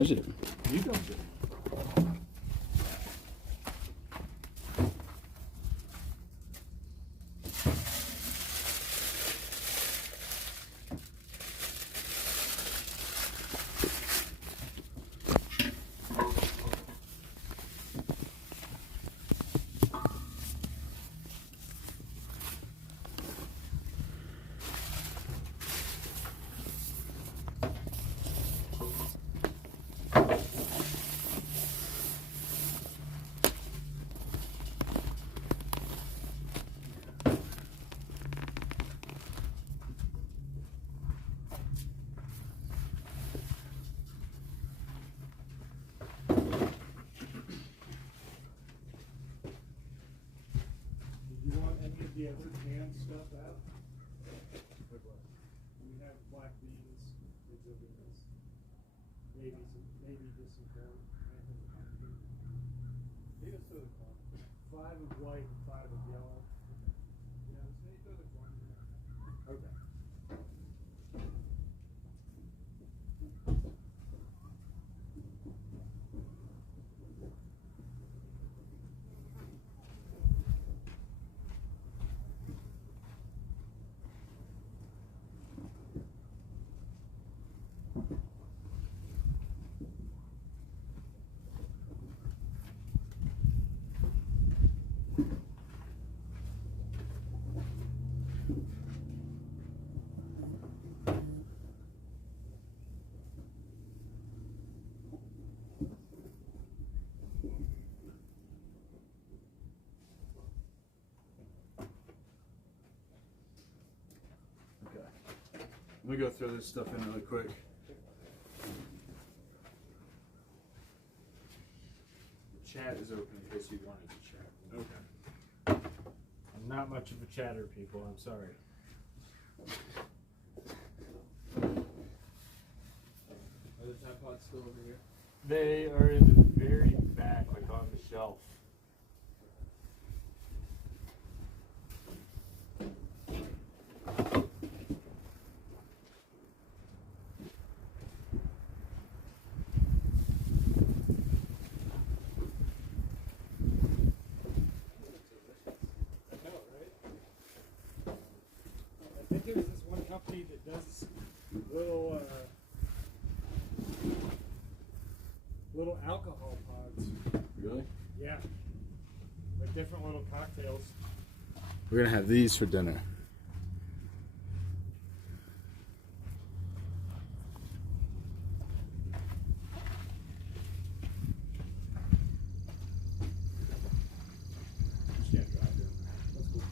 Is it? You don't do it. The other canned stuff out? We have black beans, digital beans, maybe just some corn. Leave us through the corn. 5 of white and 5 of yellow. Yeah, let's maybe throw the corn in there. Okay. Let me go throw this stuff in really quick. The chat is open in case you wanted to chat. Okay. I'm not much of a chatter, people. I'm sorry. Are the Tide Pods still over here? They are in the very back, like on the shelf. I think there's this one company that does little alcohol pods. Really? Yeah. Like different little cocktails. We're gonna have these for dinner. Yeah, drive in. That's cool.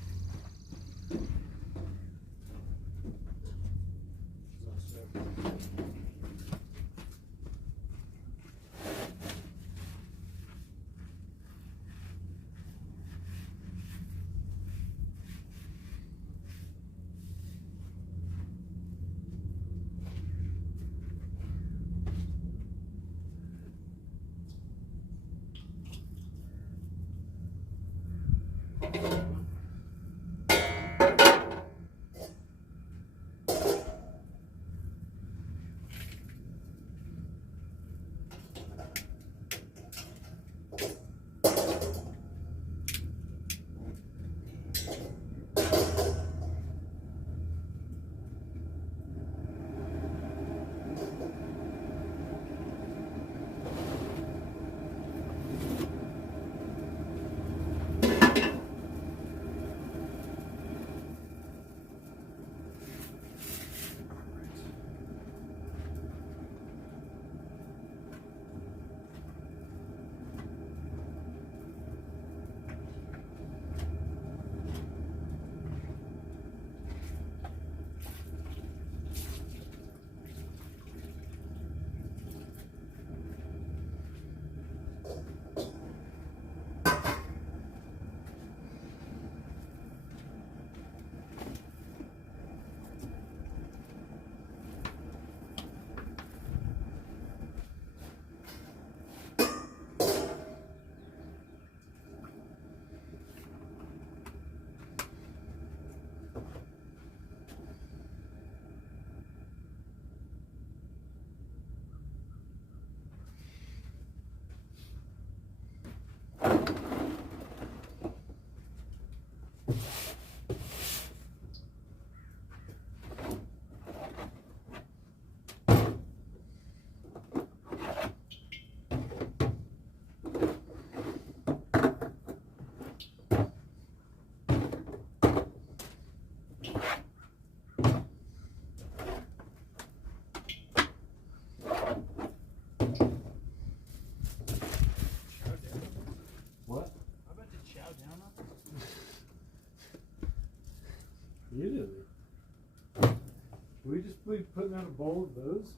bowl of those?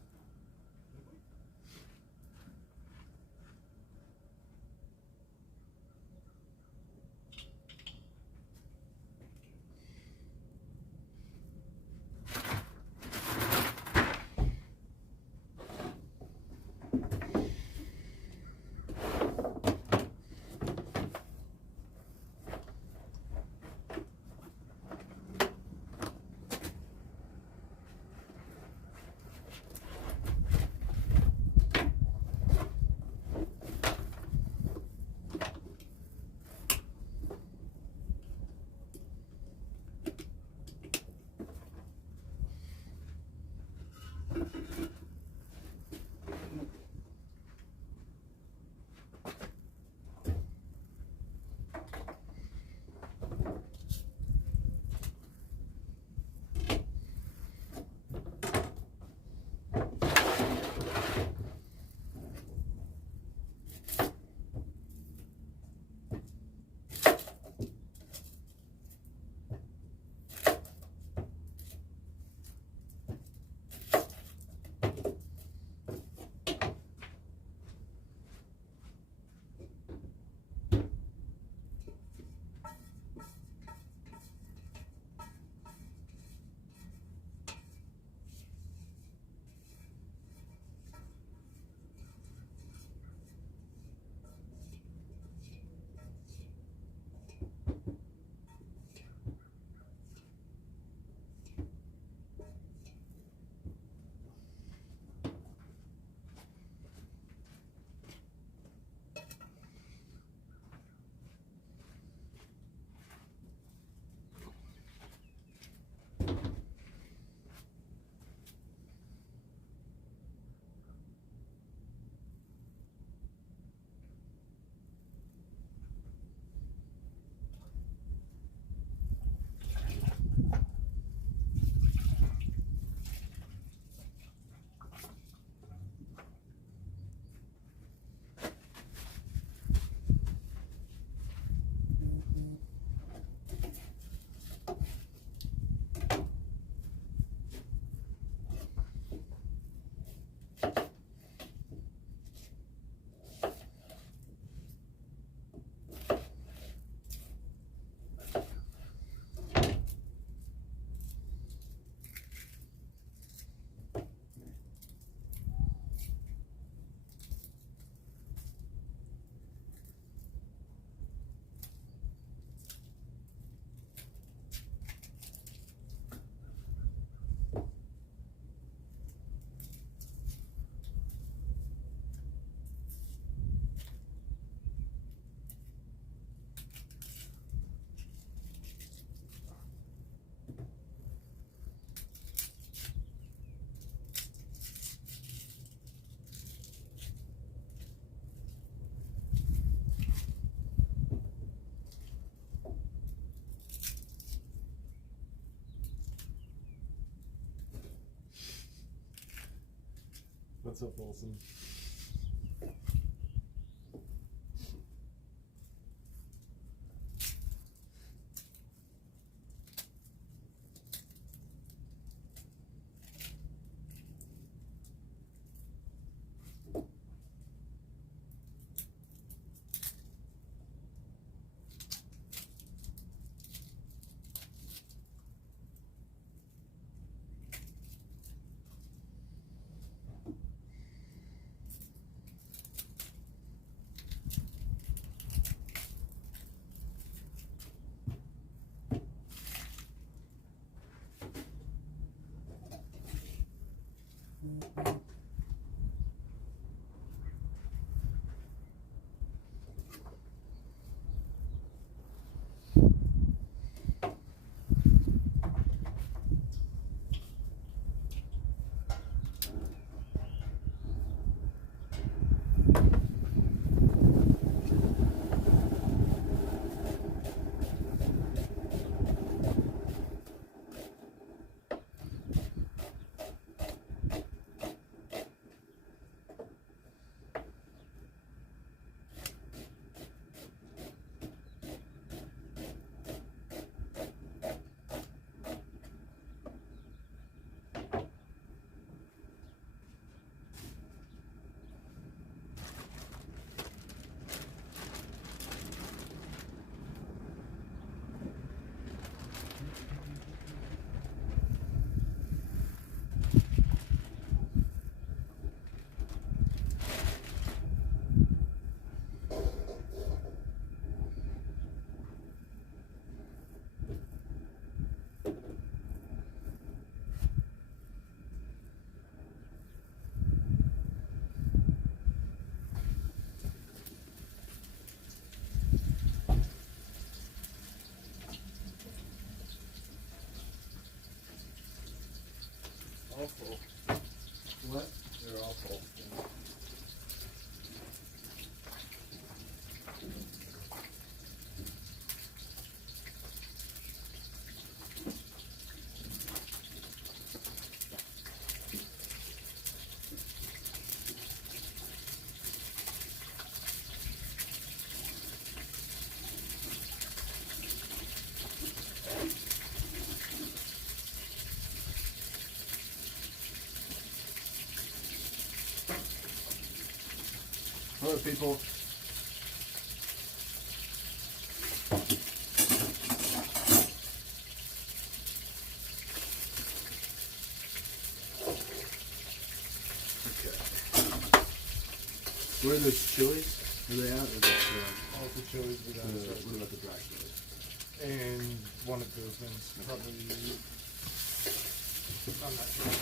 What's up, Olson? full. What? They're all full. Hello, people. Okay. Where are those chilies? Are they out? Or All the chilies we got. what about the black chilies? And one of those things, probably. I'm not sure.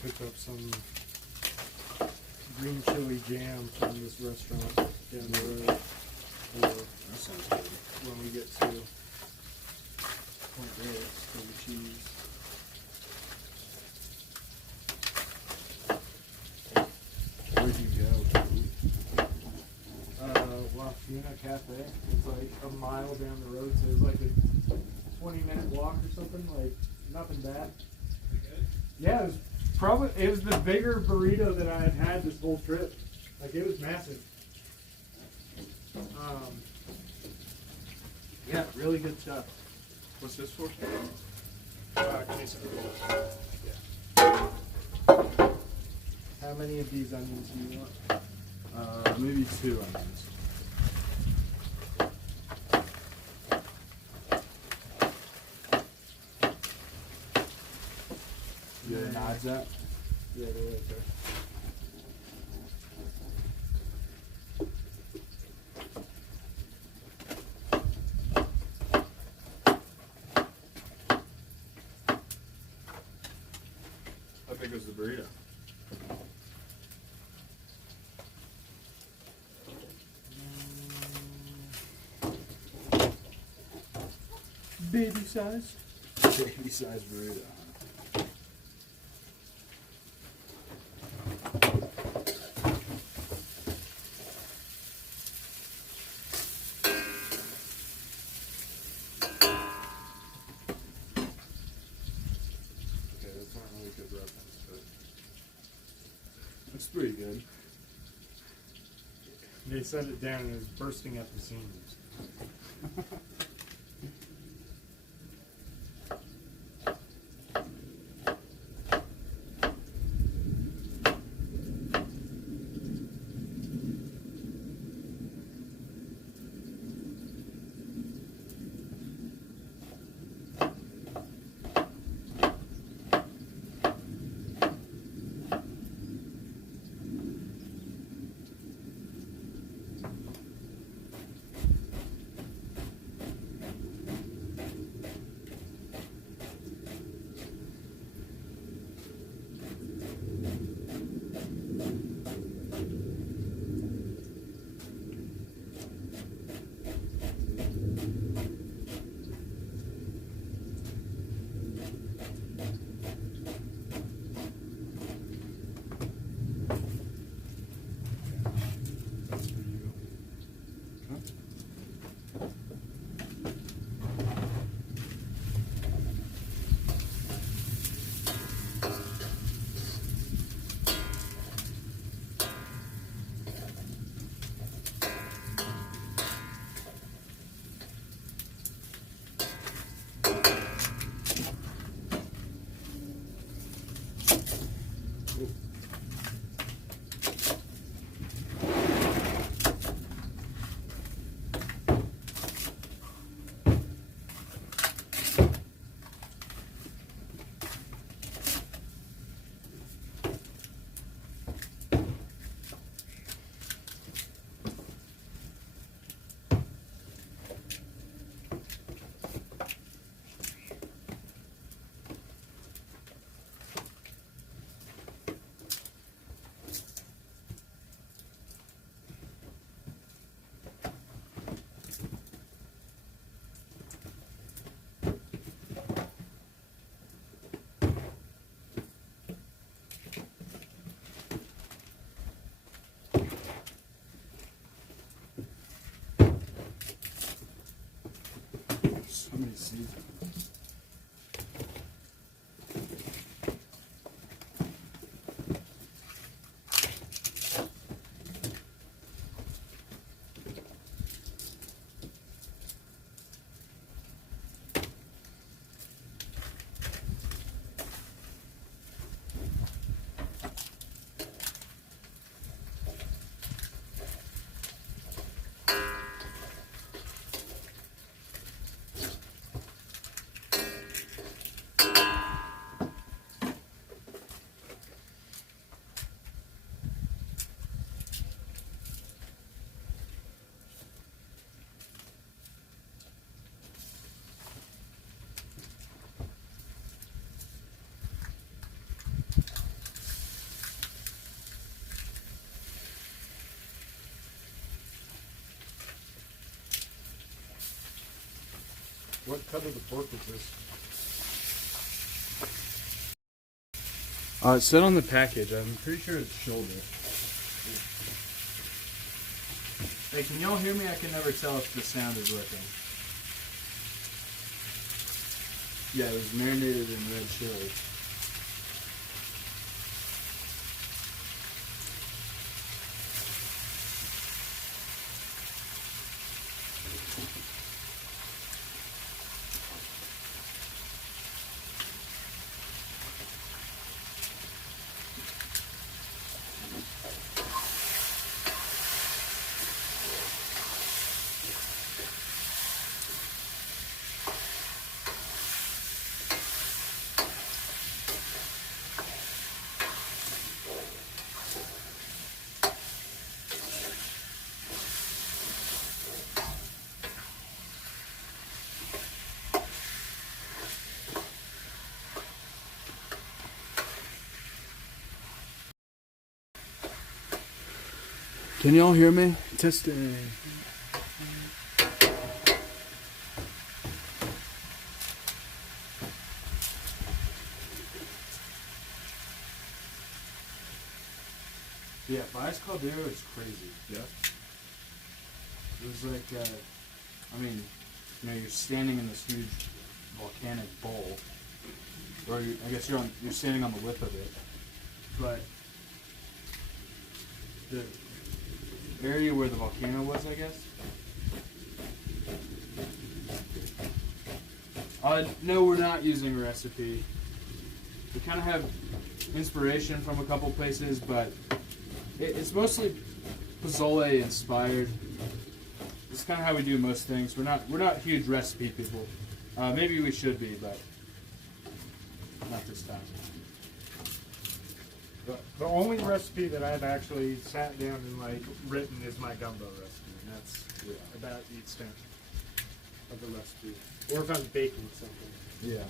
Picked up some green chili jam from this restaurant down the road. Or That sounds good. when we get to Point Reyes for the cheese. Where'd you go? Lafina Cafe. It's like a mile down the road, so it's like a 20-minute walk or something. Like nothing bad. Yeah, it was the bigger burrito that I had this whole trip. Like it was massive. Yeah, really good stuff. What's this for? Queso. How many of these onions do you want? Maybe 2 onions. You got knives at? Yeah, they're right there. How big was the burrito? Baby size. Baby size burrito. Okay, those aren't really good reference, but that's pretty good. They set it down and it was bursting at the seams. So many seeds. What cut of the pork is this? It said on the package. I'm pretty sure it's shoulder. Hey, can y'all hear me? I can never tell if the sound is working. Yeah, it was marinated in red chili. Can y'all hear me? Testing. Yeah, Bias Caldera is crazy. Yeah. It was like, I mean, you know, you're standing in this huge volcanic bowl, or I guess you're standing on the lip of it, but the area where the volcano was, I guess. No, we're not using a recipe. We kind of have inspiration from a couple places, but it's mostly pozole inspired. It's kind of how we do most things. We're not huge recipe people. Maybe we should be, but not this time. The only recipe that I've actually sat down and like written is my gumbo recipe, and that's about the extent of the recipe. Or if I'm baking something. Yeah.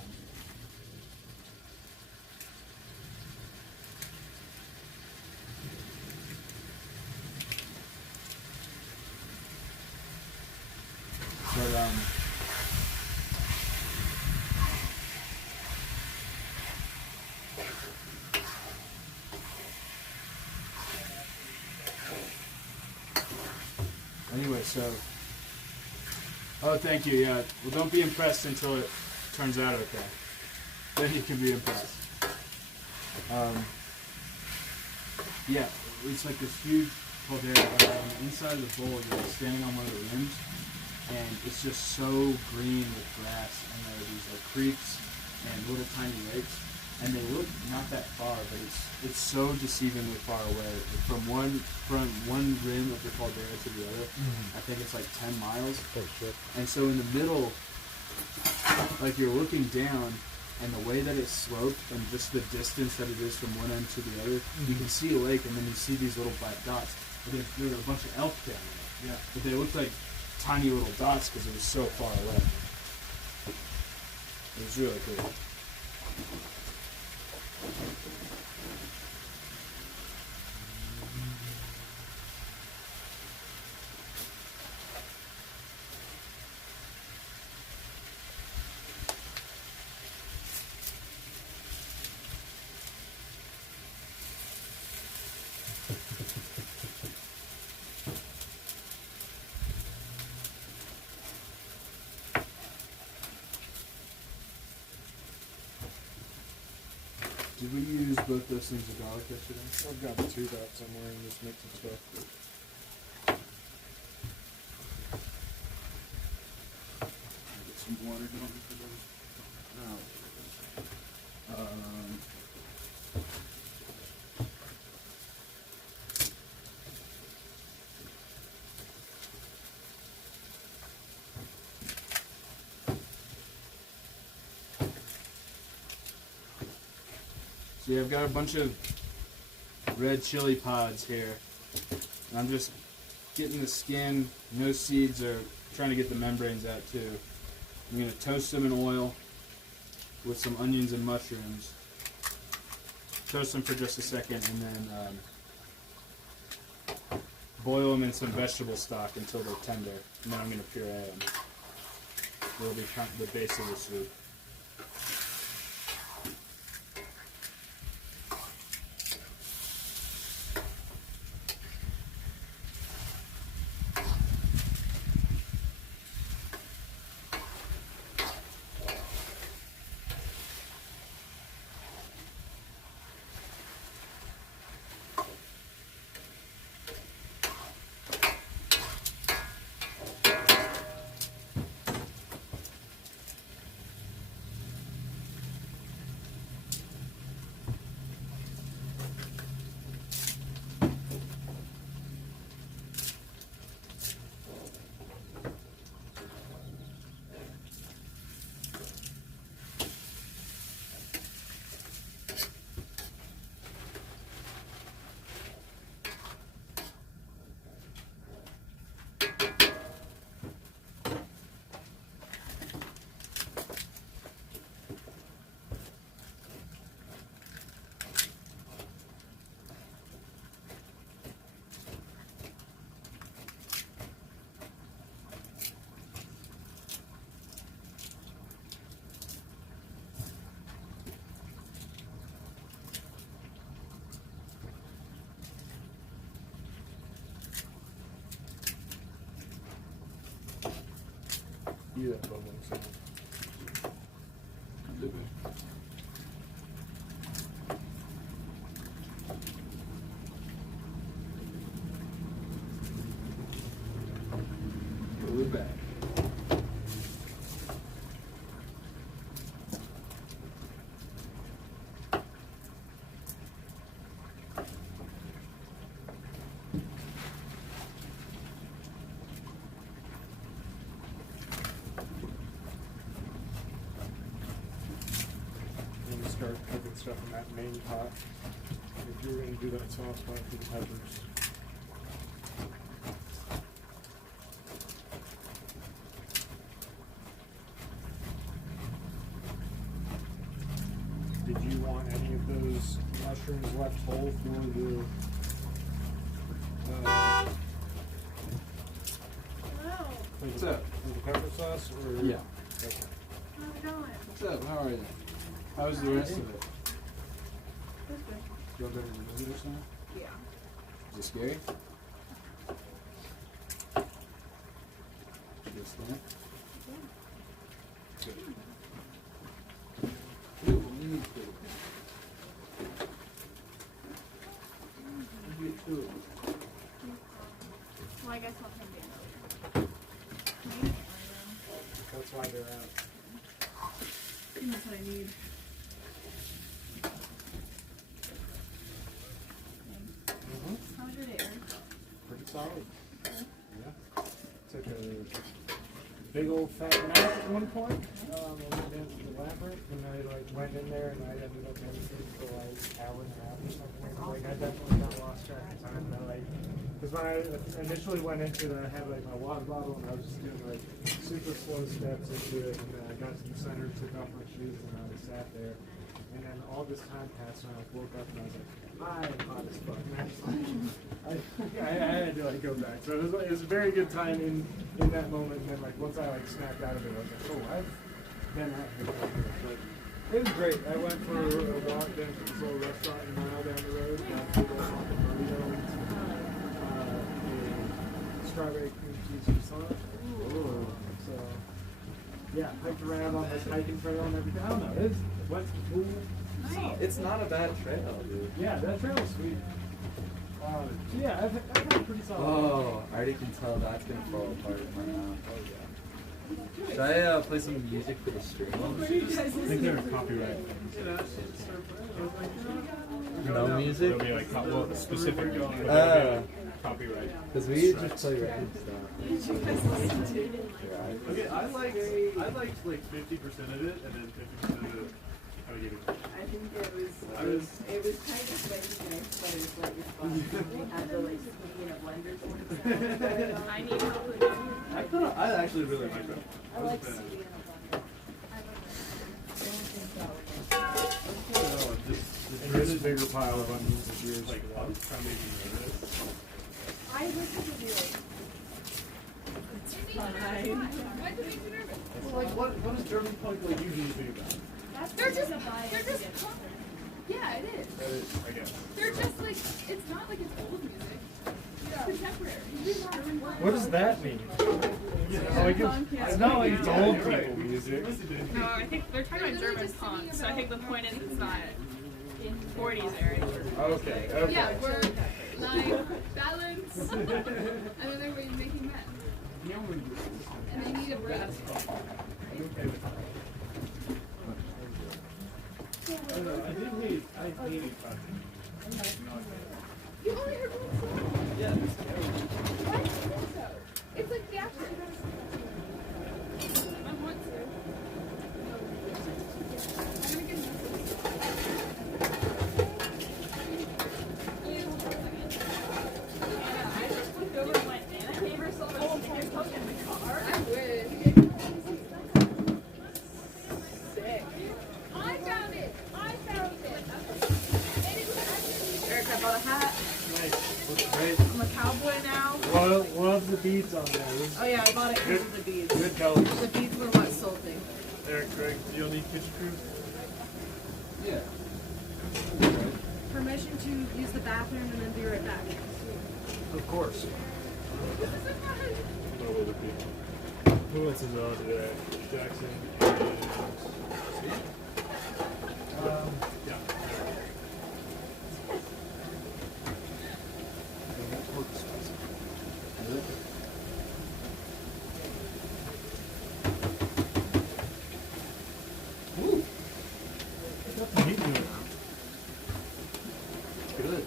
But anyway, so. Oh, thank you. Yeah. Well, don't be impressed until it turns out okay. Then you can be impressed. Yeah, it's like this huge caldera. Inside of the bowl, you're standing on one of the rims, and it's just so green with grass, and there are these like creeks and little tiny lakes, and they look not that far, but it's so deceivingly far away. From one rim of the caldera to the other, I think it's like 10 miles. Oh shit. And so in the middle, like you're looking down, and the way that it's sloped, and just the distance that it is from one end to the other, you can see a lake, and then you see these little black dots. But there are a bunch of elk down there. Yeah. But they looked like tiny little dots because it was so far away. It was really cool. Did we use both those things of garlic yesterday? I've got two that somewhere in this mix of stuff. Get some water going for those. So yeah, I've got a bunch of red chili pods here. And I'm just getting the skin, no seeds, or trying to get the membranes out too. I'm going to toast them in oil with some onions and mushrooms. Toast them for just a second and then boil them in some vegetable stock until they're tender. And then I'm going to puree them. They'll be kind of the base of the soup. You that bubbling sound. We're back. And you start cooking stuff in that main pot. If you're going to do that sauce pot for the peppers. Did you want any of those mushrooms left whole for the Hello. for the pepper sauce, or Yeah. Okay. How's it going? What's up? How are you? How's the rest of it? That's good. You all better than visit or something? Yeah. Is it scary? Good stuff. Good. Ew, we need food. You get two of them. Well, I guess I'll come get another. Maybe That's why they're out. I think that's what I need. How was your day, Eric? Pretty solid. Yeah. Took a big old fat nap at one point. I went down to the labyrinth and I went in there and I ended up meditating for like an hour and a half or something. Like I definitely got lost track of time. Because when I initially went into it, I had like my water bottle and I was just doing like super slow steps into it. And then I got to the center, took off my shoes, and I sat there. And then all this time passed and I woke up and I was like, I am hot as fuck. And I had to like go back. So it was a very good time in that moment. And then like once I like snapped out of it, I was like, oh, I've been out here. But it was great. I went for a walk down to this little restaurant a mile down the road. Got to go on the burrito and strawberry cream cheese croissant. So yeah, hiked around on this hiking trail and everything. I don't know. Went to the pool, It's not a bad trail, dude. Yeah, that trail was sweet. Yeah, I've had a pretty solid. Oh, I already can tell that's gonna fall apart right now. Should I play some music for the stream? I think they're copyright. No music? It'll be like specific copyright. Because we just play random stuff. Okay, I liked like 50% of it, and then 50% of it. How do you give it? I think it was kind of spicy, but it was like responsible. They had the like speaking of blenders and stuff. I need help. I actually really like that. I like CD in a blender. There's a bigger pile of onions this year. Like, I'm trying to make you nervous. I listen to you. It's fine. Why does it make you nervous? Well, like, what does German punk like usually think about? They're just yeah, it is. That is, I guess. They're just like, it's not like it's old music. It's contemporary. What does that mean? It's not like it's old people music. No, I think they're talking about German punk, so I think the point is it's not 40s era. Okay, okay. Yeah, we're like balance. And then everybody's making that. And they need a break. I hated country. You only heard one song? Yeah, it's terrible. Why do you think so? It's like the actual. I want to. I'm gonna get I just looked over and went, man, I gave her so much stickers post in the car. I wish. Sick. I found it. Eric, I bought a hat. Nice. Looks great. I'm a cowboy now. Love the beads on there. Oh yeah, I bought it because of the beads. Good colors. The beads were what sold me. Eric, Greg, do you need kitchen crew? Yeah. Permission to use the bathroom and then be right back. Of course. No other people. Who else is on today? Jackson and yeah. Good.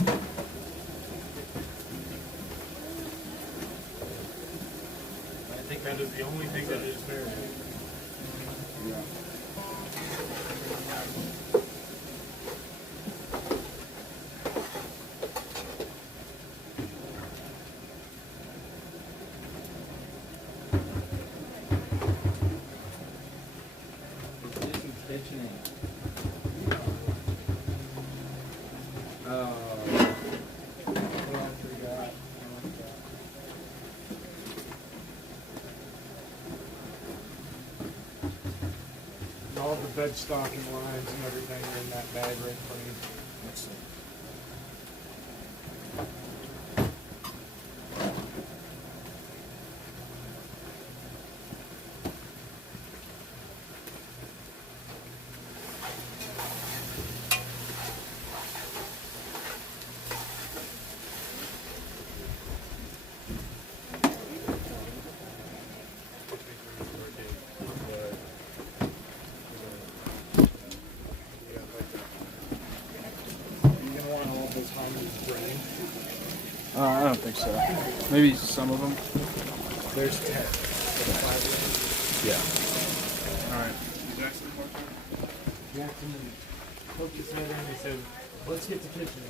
I think that is the only thing that is fair. Yeah. Let's do some kitchening. Oh, I forgot. And all the bed stocking lines and everything are in that bag right in front of you. Excellent. You're gonna want all those hominids drained. I don't think so. Maybe some of them. There's 10. Yeah. All right. Jackson poked his head in and he said, let's get to kitchen.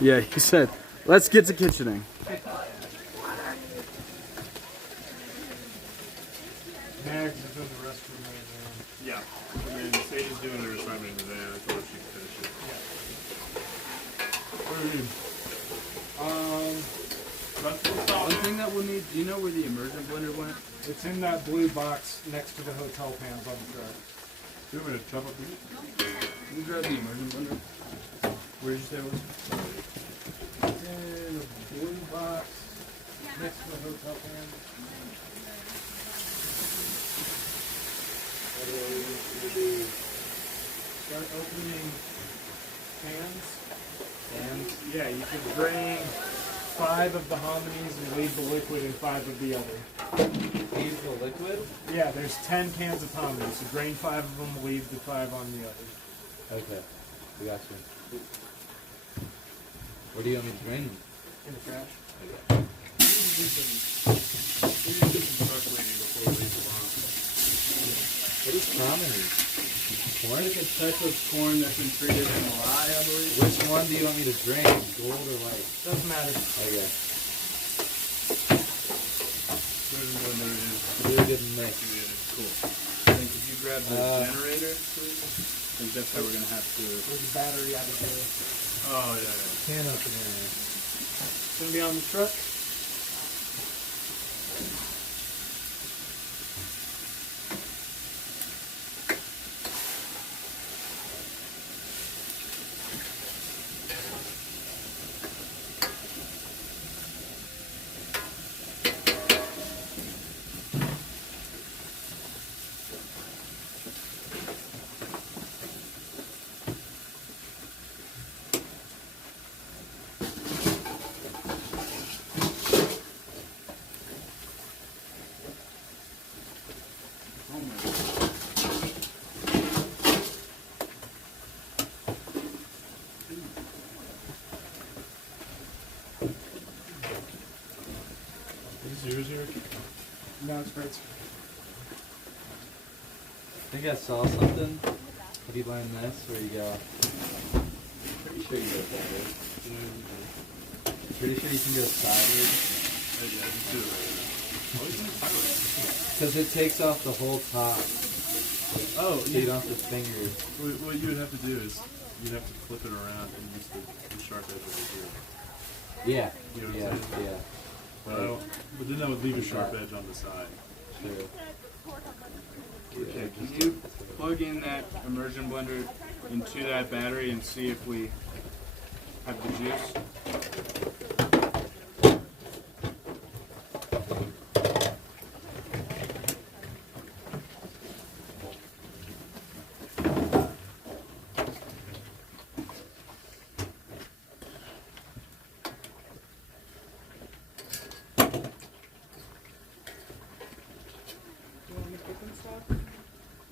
Yeah, he said, let's get to kitchening. Mags is in the restroom right now. Yeah. And then Sadie's doing her assignment in the van. I told her she could finish it. One thing that we'll need, do you know where the immersion blender went? It's in that blue box next to the hotel pans on the truck. Do you want me to chop up these? Can you grab the immersion blender? Where did you say it was? It's in the blue box next to the hotel pans. What do we need to do? Start opening Yeah, you can drain 5 of the hominies and leave the liquid in 5 of the other. Leave the liquid? Yeah, there's 10 cans of hominies, so drain 5 of them, leave the 5 on the other. Okay. We got you. Where do you want me to drain them? In the trash. Okay. We need to do some truck cleaning before we leave tomorrow. What is hominy? Corn? It's a type of corn that's been treated in lye, I believe. Which one do you want me to drain? Gold or white? Doesn't matter. Okay. Whatever it is. Really good mix. Cool. And could you grab the generator, please? I think that's how we're gonna have to. There's a battery out of there. Oh, yeah. Can opener. It's gonna be on the truck. Oh my God. Is this yours here? No, it's great. I think I saw something. Have you learned this? Where you go? Pretty sure you go sideways. Pretty sure you can go sideways. Yeah, you do. Why is it sideways? Because it takes off the whole top. Oh, So you don't have to finger. What you would have to do is you'd have to flip it around and use the sharp edge over here. Yeah. You know what Yeah. I'm saying? Yeah. But then that would leave a sharp edge on the side. True. Okay, can you plug in that immersion blender into that battery and see if we have the juice?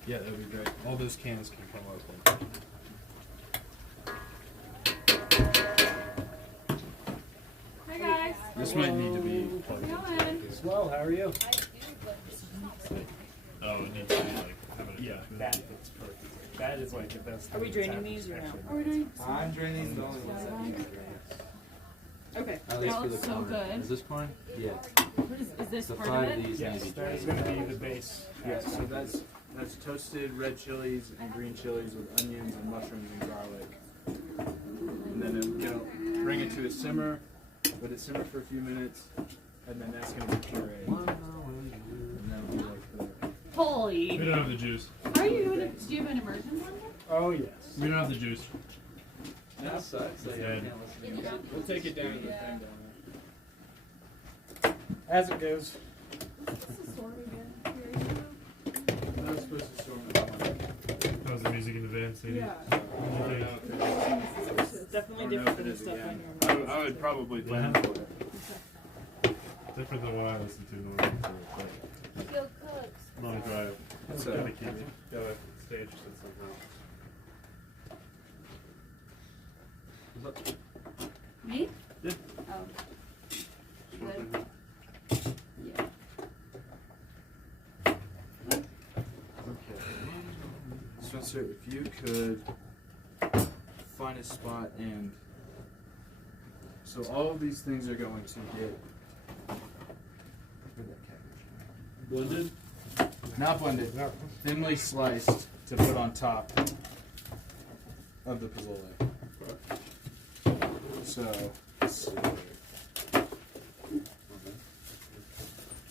Yeah, that would be great. All those cans can come open. Hi guys. This might need to be plugged How's in. it going? Well, how are you? Oh, it needs to be like having a Yeah, that is perfect. That is like the best. Are we thing draining that's these or no? happened, Are we doing? I'm draining the only ones that need to drain. Okay. At least That for the looks so corn. good. Is this corn? Yeah. Is this So part 5 of of it? these need Yes, to be that is drained. going to be the base. Yeah, so that's toasted red chilies and green chilies with onions and mushrooms and garlic. And then bring it to a simmer, let it simmer for a few minutes, and then that's gonna be pureed. And that'll be like the We Holy. don't have the juice. Are you doing it? Do you have an immersion blender? Oh yes. We don't have the juice. That sucks. Like, I Yeah. can't listen to music. we'll take it down to the thing down As it goes. What's the storm again? there. That was supposed to storm the one. How's the music in the van, Sadie? Yeah. What do you think? It's definitely different than the stuff I normally. I would probably plan Yeah. for it. Different than what I listen to normally. So, Feel cooked. I'm on a drive. That's Gotta keep it. Gotta stay interested somehow. Me? Yeah. Oh. Good. Good. Yeah. Okay. Spencer, if you could find a spot and so all of these things are going to get where'd that cabbage go? Blended? Not blended, No. thinly sliced to put on top of the pozole. So let's see.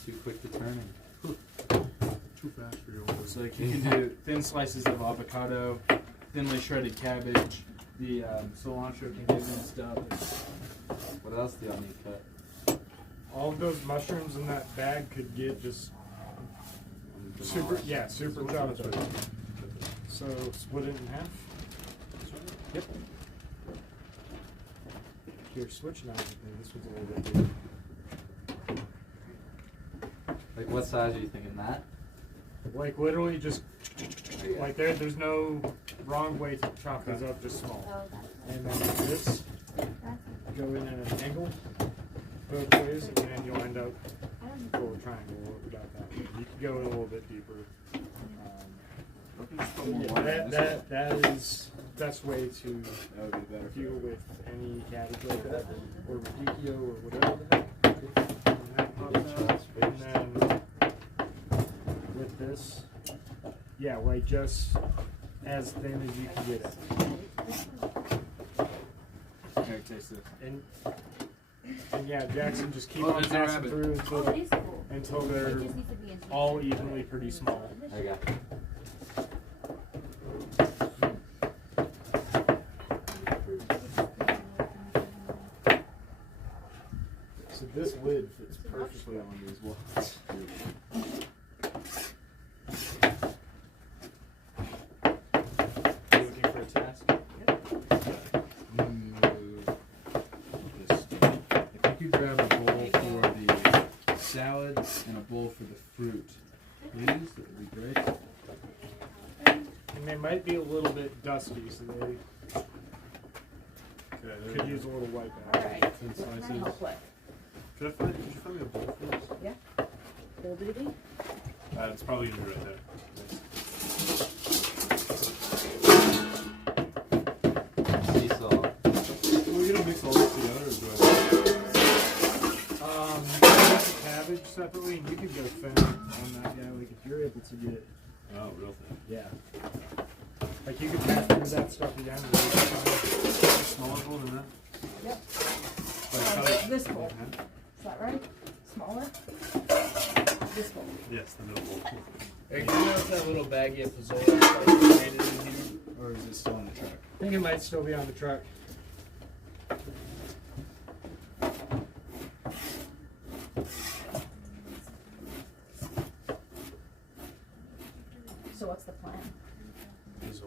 Too quick to turn in. Too fast for your order. So like you can do thin slices of avocado, thinly shredded cabbage. The cilantro can get minced up. What else do y'all need cut? All of those mushrooms in that bag could get just super, yeah, super chopped up. So split it in half. Yep. Here, switch knives with me. This one's a little bit bigger. Like what size are you thinking? That? Like literally just like there's no wrong way to chop these up, just small. And then this go in at an angle both ways, and then you'll end up with a little triangle without that. You can go in a little bit deeper. That is the best way to deal with any cabbage like that, or radicchio, or whatever the heck. And then with this, yeah, like just as thin as you can get it. Here, taste this. And yeah, Jackson, just keep on passing through until they're all evenly pretty small. I got you. So this lid fits perfectly on these walls. Looking for a task? If you could grab a bowl for the salad and a bowl for the fruit, please, that would be great. And they might be a little bit dusty, so they could use a little wipe out. Alright. Thin slices. Help what? Could you find me a bowl for this? Yeah. Full duty? It's probably gonna be right there. Sea salt. Are we gonna mix all this together, or do You can use the cabbage separately, and you could go thin on that guy, like if you're able to get, oh, real thing. yeah. Like you could pass through that stuff again. Smaller bowl than that? Yep. This bowl. Is that right? Smaller? This bowl. Yes, the middle bowl. Hey, do you know if that little baggie of pozole is like located in here? Or is it still in the truck? I think it might still be on the truck. So what's the plan?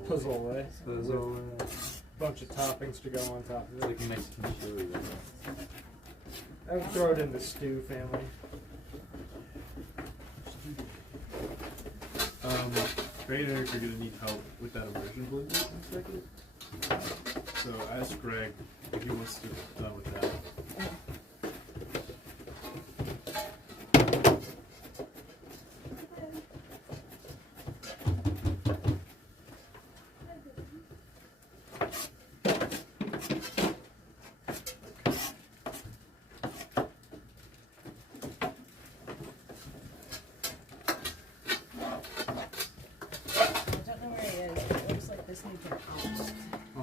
Pozole. Pozole. Bunch of toppings to go on top of It's it. like Mexican chili. I would throw it in the stew family. Ray and Eric are gonna need help with that immersion blender in a second. So I asked Greg if he wants to get done with that. I don't know where he is, but it looks like this needs an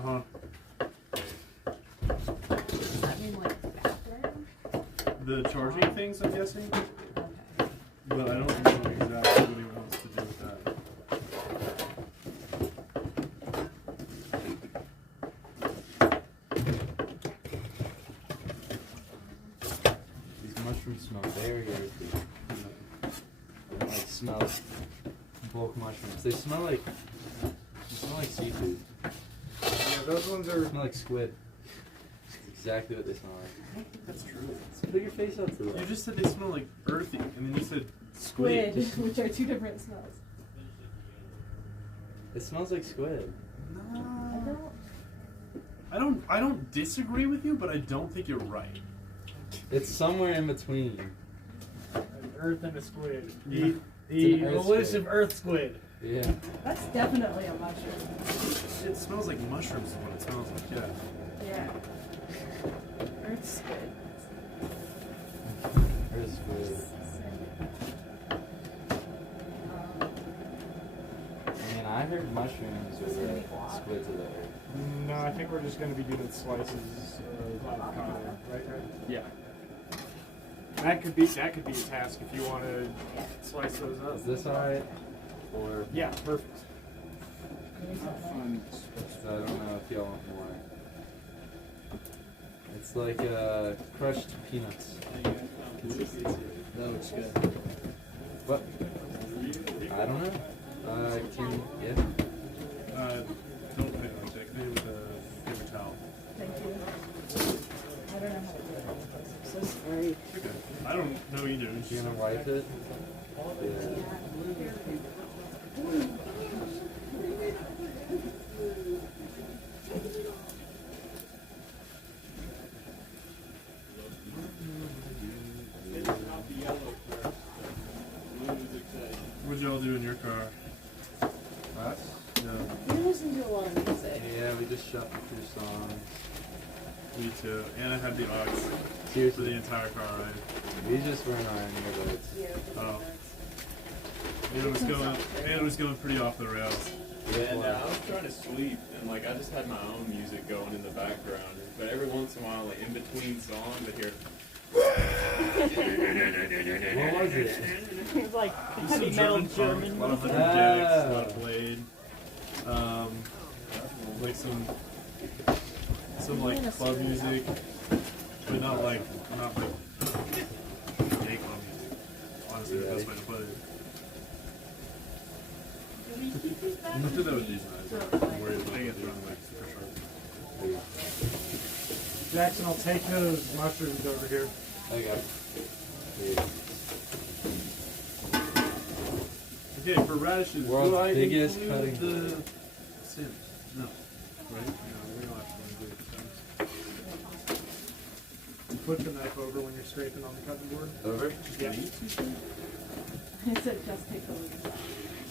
out. Does that mean like bathroom? The charging things, I'm guessing, Okay. but I don't know exactly what he wants to do with that. These mushrooms smell very earthy. I don't like smell bulk mushrooms. They smell like seafood. Yeah, those ones They are. smell like squid. That's exactly what they smell like. I don't think that's true. Put your face up to You it. just said they smell like earthy, and then you said Squid, squid. which are two different smells. It smells like squid. I don't disagree with you, but I don't think you're right. It's somewhere in between. An earth and a squid. It's The an earth elusive squid. earth squid. Yeah. That's definitely a mushroom. It smells like mushrooms is what it smells like, yeah. Yeah. Earth squid. There's squid. I mean, I heard mushrooms were the squids of the earth. No, I think we're just going to be doing slices of avocado, right? Yeah. That could be a task if you want to slice those up. Is this alright? Or Yeah, perfect. I don't know if y'all want more. It's like crushed peanuts. That looks good. What? I don't know. Yeah. Don't pay much. I clean it with a paper towel. Thank you. don't know how to do it. I'm so sorry. Okay. I don't know either. It's You just- gonna wipe it? What'd y'all do in your car? Us? Yeah, You listen to a lot of music. Yeah, we just shuffled through songs. me too. And I had the aux for Seriously, the entire car ride. we just weren't on earbuds. Yeah. Oh. And it was going pretty off the rails. Yeah, no, I was trying to sleep, and like I just had my own music going in the background. But every once in a while, like in between songs, I hear. What was it? It was like heavy Some metal funk, German a lot of music. 100 jacks, a lot of Blade, like some like club music, but not like J-club music. Honestly, the best way to put it. I'm not sure that with these knives. I'm worried about it running like super sharp. Jackson, I'll take those mushrooms over here. Okay. Okay, for radishes, World's do I biggest include cutting the stems? No. Right? No, we don't have to include the stems. You put the knife over when you're scraping on the cutting board. Over? Yeah. I said just take the leaves.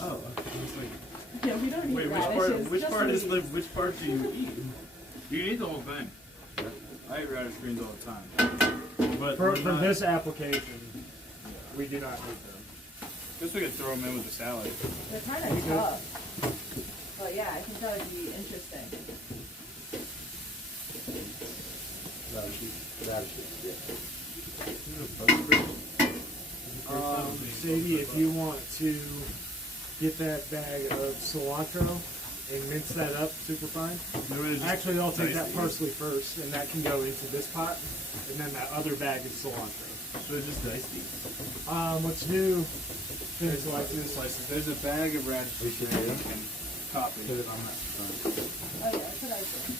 Oh, it's like, Yeah, we don't eat wait, radishes. which just part is leaves. which part do you eat? You can eat the whole thing. I eat radish greens all the time. But For we're not- this application, we do not need them. Guess we could throw them in with the salad. They're kind of tough. But yeah, I think that would be interesting. Sadie, if you want to get that bag of cilantro and mince that up super fine. Actually, I'll take that parsley first, and that can go into this pot, and then that other bag is cilantro. So it's just diced these. Let's do thin Slices. slices. There's a bag of radish We should greens do. you can copy. Put it on that front. Oh yeah, that's what I think.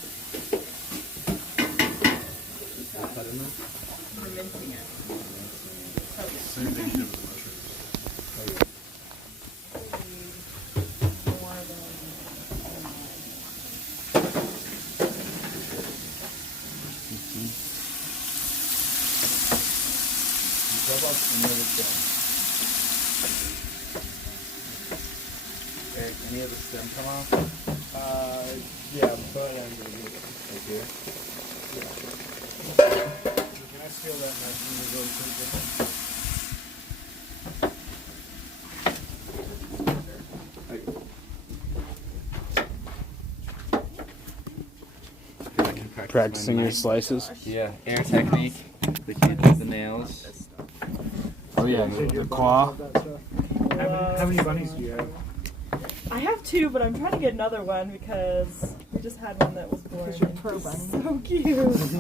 Cut it in? We're mincing it. Same thing you did with the mushrooms. Eric, any of the stem come off? Yeah, but I'm gonna do it. Right here? Can I steal that knife from you really quickly? Practicing your slices. Yeah, air technique. They can't use the nails. Oh yeah, the claw. How many bunnies do you have? I have two, but I'm trying to get another one because we just had one that was born. you're and pro he's bunny. So cute.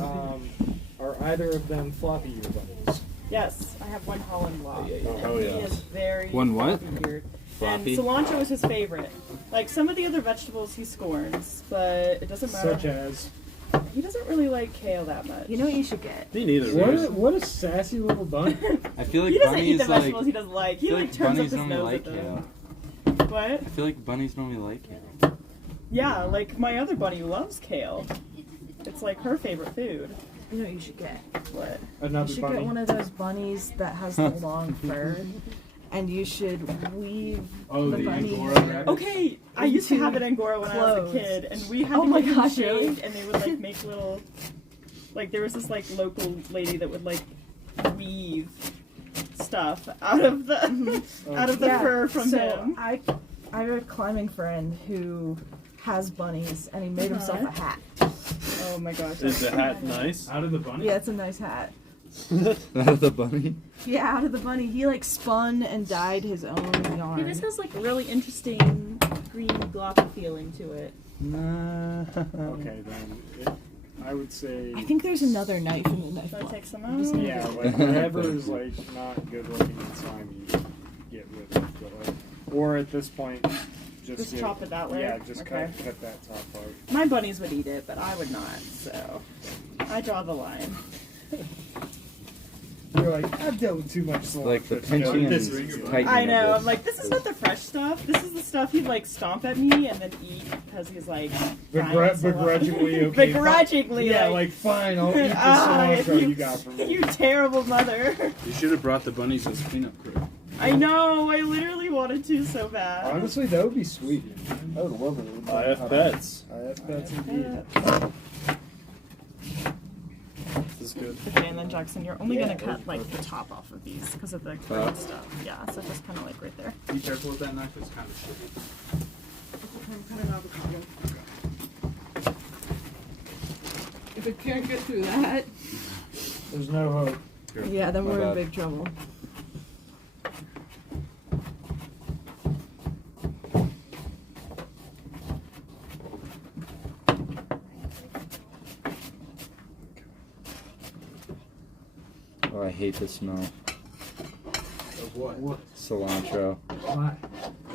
Are either of them floppy ear bunnies? Yes, I have one Holland Lock. Oh, He yeah. is very One what? floppy-eared. Floppy? And cilantro is his favorite. Like some of the other vegetables he scorns, but it doesn't matter. Such as? He doesn't really like kale that much. You know what you should get? Me neither. What a sassy little bunny. I feel like he doesn't eat bunnies the vegetables like. he doesn't like. I He feel like like turns up bunnies his normally nose like at kale. them. What? I feel like bunnies normally like kale. Yeah, like my other bunny loves kale. It's like her favorite food. You know what you should get? What? You Another should bunny. get one of those bunnies that has the long fur, and you should weave Oh, the the bunny Angora hair. rabbit? Okay, I used to have an Angora when I was Clothes. a kid, and we had Oh to my get them gosh, shaved, really? and they would like make little, like there was this like local lady that would like weave stuff out of the out of the Yeah, fur from so him. I have a climbing friend who has bunnies, and he made himself a hat. Oh my gosh. Is that's the so hat funny. nice? Out of the bunny? Yeah, it's a nice hat. Out of the bunny? Yeah, out of the bunny. He like spun and dyed his own yarn. He just has like a really interesting green gloppy feeling to it. No. Okay, then. I would say. I think there's another knife in the knife Should I block. take some out? Yeah, like whatever is like not good looking and slimy, you get rid of. But, like, or at this point, Just get- chop it that way? Yeah, just Okay. cut that top part. My bunnies would eat it, but I would not, so I draw the line. You're like, I've dealt with too much cilantro. Like the to know pinching this and is good. tightening. I know. of I'm like, this is not the fresh stuff. This is the stuff he'd like stomp at me and then eat because he's like Begrudgingly, okay. begrudgingly, Yeah, like, like fine, I'll eat the Ah, cilantro you got from me. you terrible mother. You should have brought the bunnies as peanut cream. I know. I literally wanted to so bad. Honestly, that would be sweet. I would love it. I have pets. I have pets indeed. This is good. Okay, and then Jackson, you're only gonna cut like the top off of these because of the green Top? stuff. Yeah, so just kind of like right there. Be careful with that knife, it's kind of shitty. I'm cutting avocado. If it can't get through that, There's no hope. yeah, then My we're in bad. big trouble. Oh, I hate the smell. Of what? Cilantro. Why?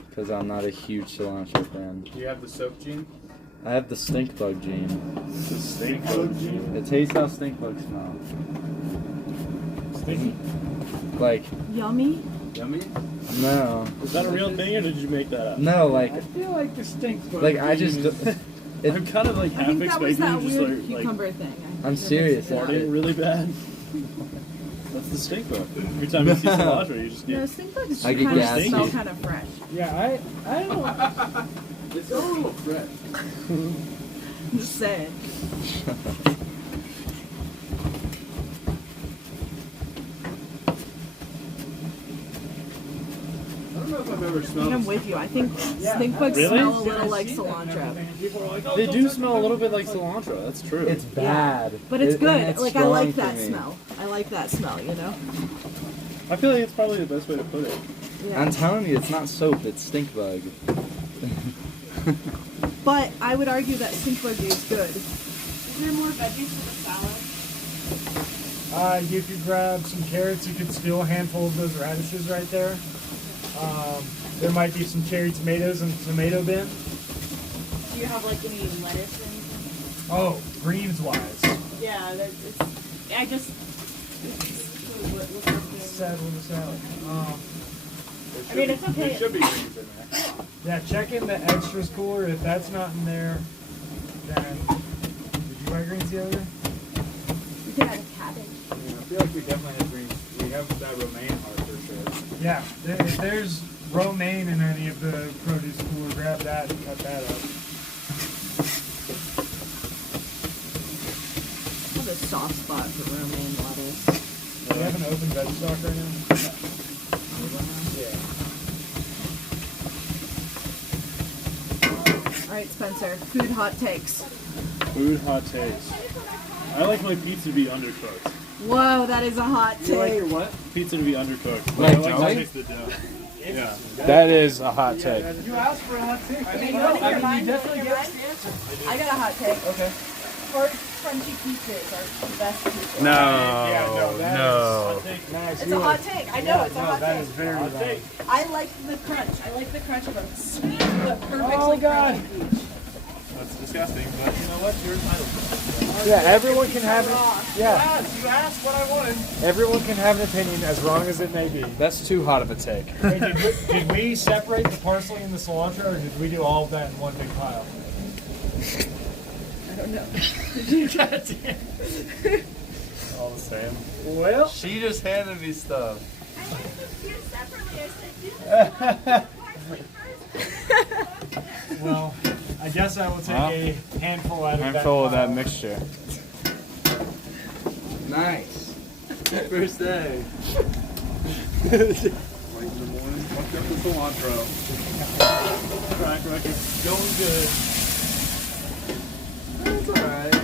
Because I'm not a huge cilantro fan. Do you have the soap gene? I have the stink bug gene. The steak bug gene. It tastes how stink bugs smell. Sticky? Like, Yummy. Yummy? no. Is that a real thing or did you make that up? No, like, I feel like the stink bug. like I just. I'm kind of like I half think that was expecting that you just weird like cucumber thing. I'm serious. farting really bad. That's the stink bug. Every time you see cilantro, you just No, get. stink bugs I get kind of gassy. smell kind of fresh. Yeah, I don't know. It's a little fresh. I'm just saying. I don't know if I've ever I think smelled I'm with you. I think stink bugs Really? smell a little like cilantro. People are like, oh, They don't do touch smell my a little bit like cilantro. That's true. It's bad. But it's and good. it's Like I like strong that for me. smell. I like that smell, you know? I feel like it's probably the best way to put it. Yeah. I'm telling you, it's not soap, it's stink bug. But I would argue that stink bug is good. Is there more veggies for the salad? You could grab some carrots. You could steal a handful of those radishes right there. There might be some cherry tomatoes in the tomato bin. Do you have like any lettuce or anything? Oh, greens wise. Yeah, it's. I just. Sad with the salad. I mean, it's okay. There should be greens in there. Yeah, check in the extras cooler. If that's not in there, then did you buy greens the other day? You can add cabbage. I feel like we definitely have greens. We have that romaine heart for sure. Yeah, if there's romaine in any of the produce cooler, grab that and cut that up. I have a soft spot for romaine lettuce. Do you have an open veg stock right now? Yeah. Alright, Spencer. Food hot takes. Food hot takes. I like my pizza to be undercooked. Whoa, that is a hot take. what? Pizza to be undercooked. Like I like jelly? to taste the dough. Yeah. That is a hot take. You asked for a hot take. I mean, you definitely get the answer. I got a hot take. Okay. Hard, crunchy pizzas are the best pizza. No. Yeah, no, that no. is nice. It's a hot take. I know, it's a hot that take. is very valid. I like the crunch. I like the crunch of a sweet but perfectly Oh, God. crunchy peach. That's disgusting, but you know what? You're entitled to it. Yeah, everyone can have it. Yeah, You asked what I wanted. everyone can have an opinion as wrong as it may be. That's too hot of a take. Hey, did we separate the parsley and the cilantro, or did we do all of that in one big pile? I don't know. All the same. Well, She just handed me stuff. well, I guess I will take Well, a handful out of that Handful of that pile. mixture. Nice. First day. Like in the morning, fucked up the cilantro. Track record going good. That's alright.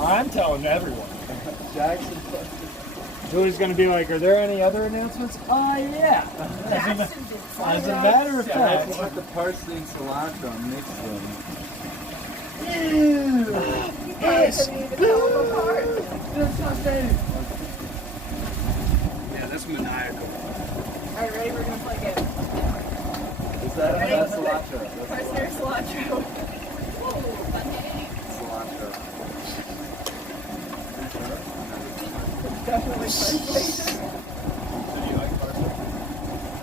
I'm telling everyone. Jackson. Julie's gonna be like, "Are there any other announcements?" Yeah. As a matter of I fact, put the parsley and cilantro and mix them. Guys, I mean, to tell them apart. Yeah, that's maniacal. Alright, ready? We're gonna play a game. That's cilantro. Parsnip cilantro. Cilantro. Definitely parsnip.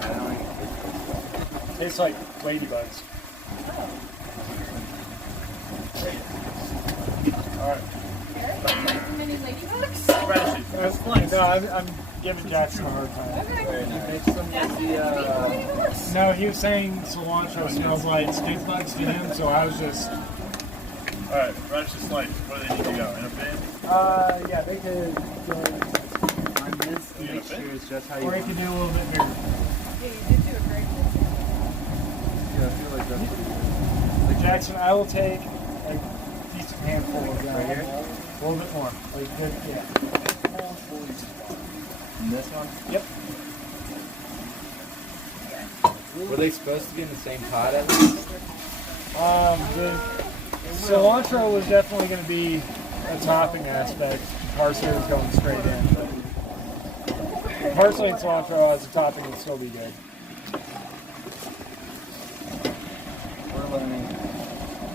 I don't eat Tastes like ladybugs. Alright. Many ladybugs? Radishes. That's fine. No, I'm giving Jackson a hard time. very nice. Make some of the, No, he was saying cilantro smells like stink bugs to him, so I was just. Alright, radish slice. What do they need to go? In a bin? Yeah, they could go, on this, make sure it's just how you or he want could it. do a little bit bigger. Yeah, you did do a great job. Yeah, I feel like that's pretty good. Jackson, I will take a decent handful of that. Right here? A little bit more. Like good, yeah. And this one? Yep. Were they supposed to be in the same pot at least? The cilantro was definitely going to be a topping aspect. Parsley was going straight in. But parsley and cilantro as a topping would still be good. We're learning.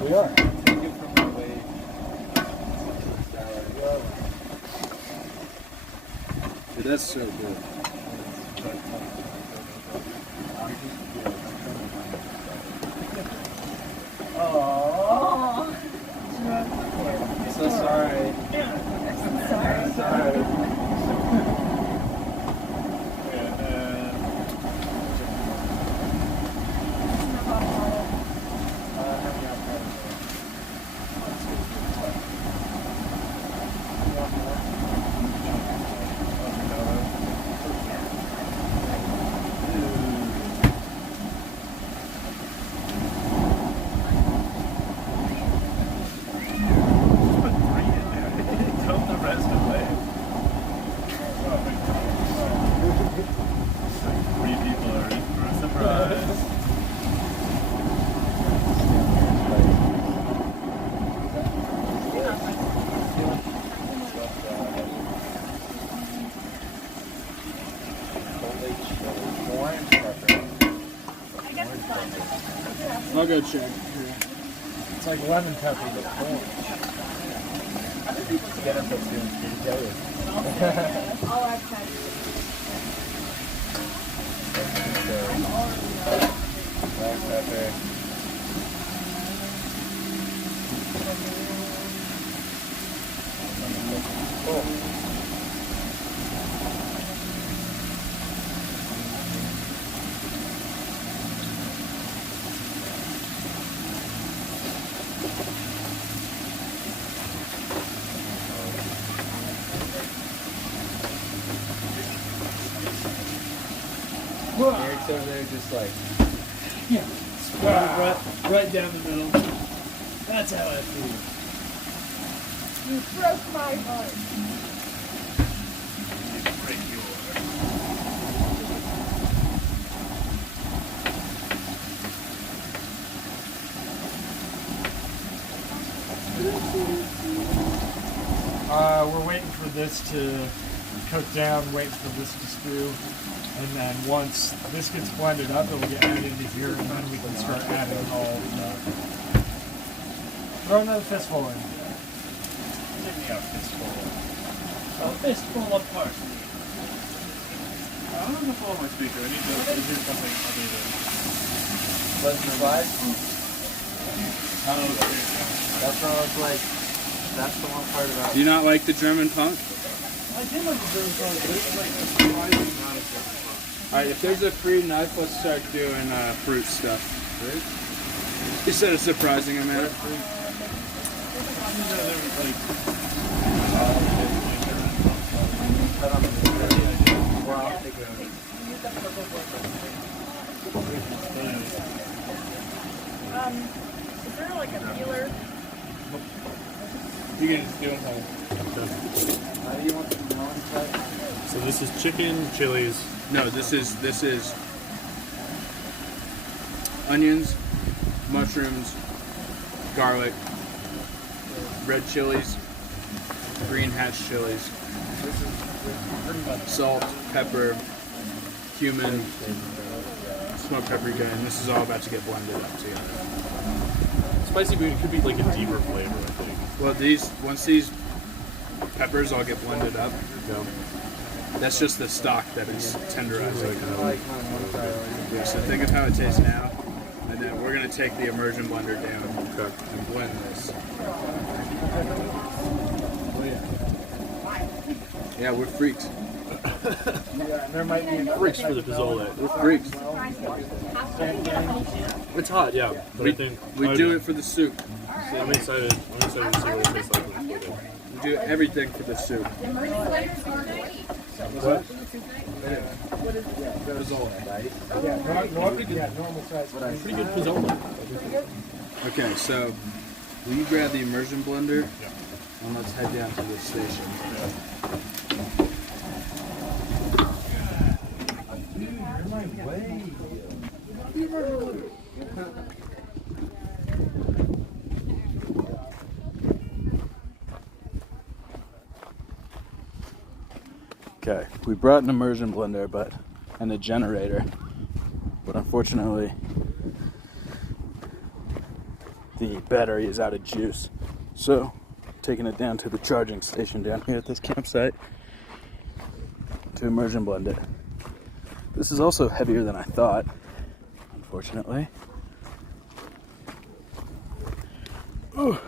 We are. Take it from the way. Dude, that's so good. Oh. I'm so sorry. Sorry. I'll go check. It's like lemon pepper, but orange. Get up as soon as you tell you. I'll add that. Black pepper. Eric's over there just like, Right down the middle. That's how I feel. You broke my heart. Break yours. We're waiting for this to cook down, waiting for this to stew. And then once this gets blended up, it'll get added into here, and then we can start adding all the... Throw another fistful in. Take me out fistful. A fistful of parsley. I don't have the phone on my speaker. I need to hear something other than. let's slide. Oh, That's what I was like, that's the one part about Do you not like the German punk? I did like the German song, but it's like a surprising amount of German song. Alright, if there's a free knife, let's start doing fruit stuff. fruit. You said a surprising amount. Cut on the well, I'll take it over. Is there like a peeler? You can just do them whole. How do you want the melon cut? So this is chicken, chilies. No, this is onions, mushrooms, garlic, red chilies, green hatch chilies, salt, pepper, cumin, smoked paprika, and this is all about to get blended up together. Spicy booty could be like a deeper flavor, I think. Well, once these peppers all get blended up, that's just the stock that is tenderizing. So think of how it tastes now, and then we're gonna take the immersion blender down and blend this. Yeah, we're freaks. There might be Freaks for the pozole. We're freaks. It's hot, yeah. But We, I think we do it for the soup. I'm excited. I'm excited to see what it tastes like when it's cooked. We do everything for the soup. What? Yeah, normal size. Pretty good pozole. Okay, so will you grab the immersion blender? Yeah. And let's head down to the station. Okay, we brought an immersion blender and a generator, but unfortunately the battery is out of juice. So, taking it down to the charging station down here at this campsite to immersion blend it. This is also heavier than I thought, unfortunately. Ooh.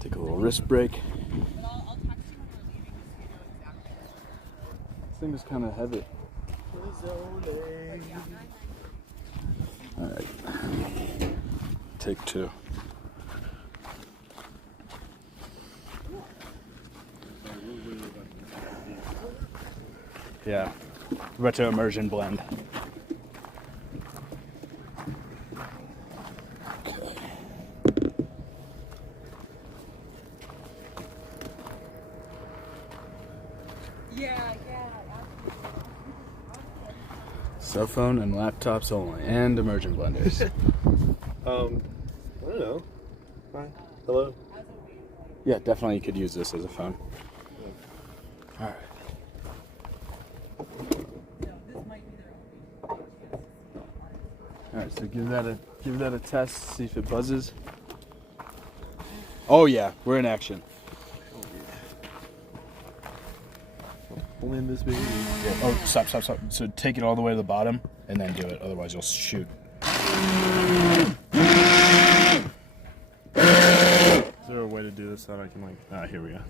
Take a little wrist break. This thing is kind of heavy. Alright. Take two. Yeah. We're about to immersion blend. Cell phone and laptops only, and immersion blenders. I don't know. Hi. Hello. Yeah, definitely you could use this as a phone. Alright. Alright, so give that a test, see if it buzzes. Oh yeah, we're in action. Only in this big. Oh, stop. So take it all the way to the bottom and then do it, otherwise you'll shoot. Is there a way to do this that I can like? Here we go.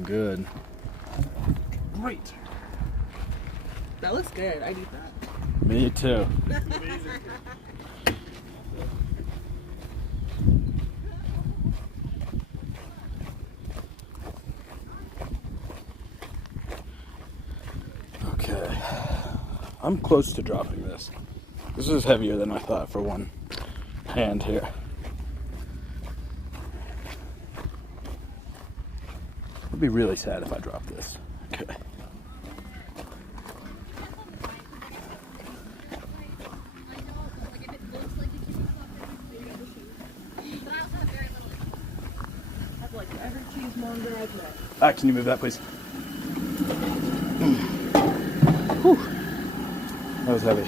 looking good. Great. That looks good. I'd eat that. Me too. Okay. I'm close to dropping this. This is heavier than I thought for one hand here. I'd be really sad if I dropped this. Okay. Can you move that, please? Whew. That was heavy.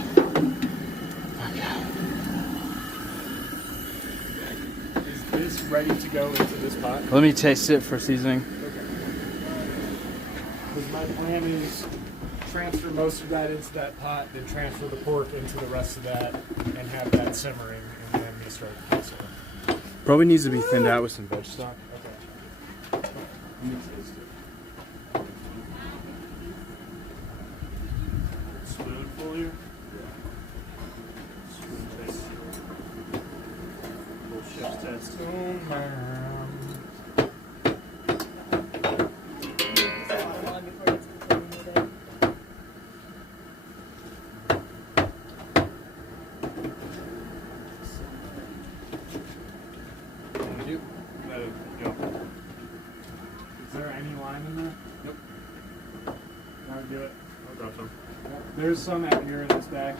Is this ready to go into this pot? Let me taste it for seasoning. Because my plan is transfer most of that into that pot, then transfer the pork into the rest of that, and have that simmering, and then me start the queso. Probably needs to be thinned out with some veg stock. Okay. Let me taste it. Spoonful here? Spoon taste. Little chef's test. Is there any lime in there? Nope. I'll do it. I'll drop some. There's some out here in this bag.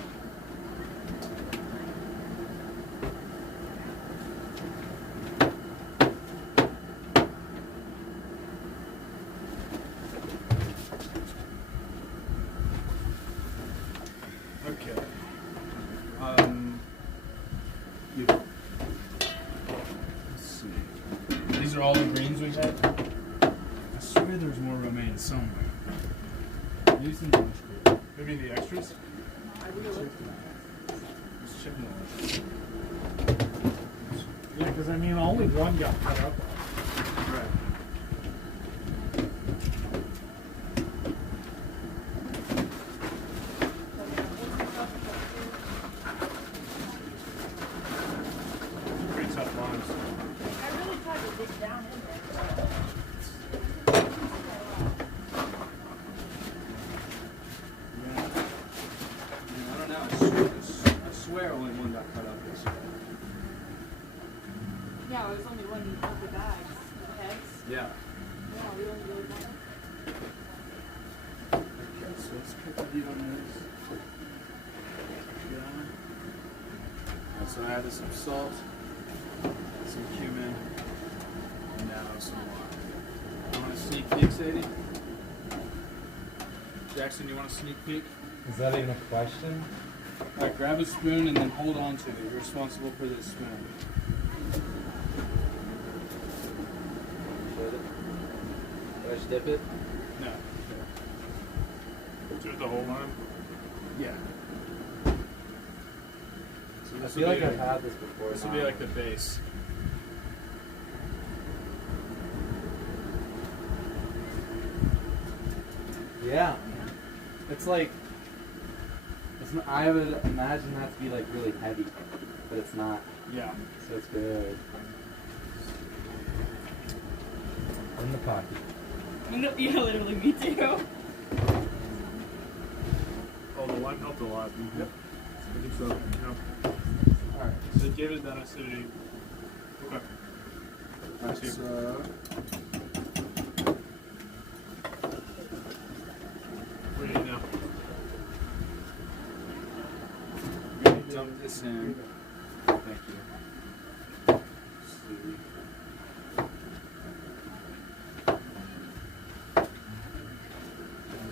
Okay. Let's see. These are all the greens we had. I swear there's more romaine somewhere. Maybe some lunch cream. Maybe the extras? Just chicken Yeah, because I mean, only one got cut up. Right. Pretty tough limes. I really tried to dig down in there. I don't know. I swear only one got cut up this way. Yeah, it was only one of the bags, the heads. Yeah. Yeah, we only really want it. Okay, so let's pick the beat on this. Yeah. Alright, so I added some salt, some cumin, and now some water. You want a sneak peek, Sadie? Jackson, you want a sneak peek? Is that even a question? Alright, grab a spoon and then hold on to it. You're responsible for this spoon. Should I just dip it? No. Do it the whole lime? Yeah. So I this feel will like be I've had this before. This will be like the base. Yeah. It's like, it's not, I would imagine that to be like really heavy, but it's not. Yeah. So it's good. In the pocket. No, yeah, literally, me too. Oh, the lime helped a lot. Yep. I think so. Yeah. Alright. So give it that acidity. Okay. Let's What do you need now? dump this in. Thank you. Let's see.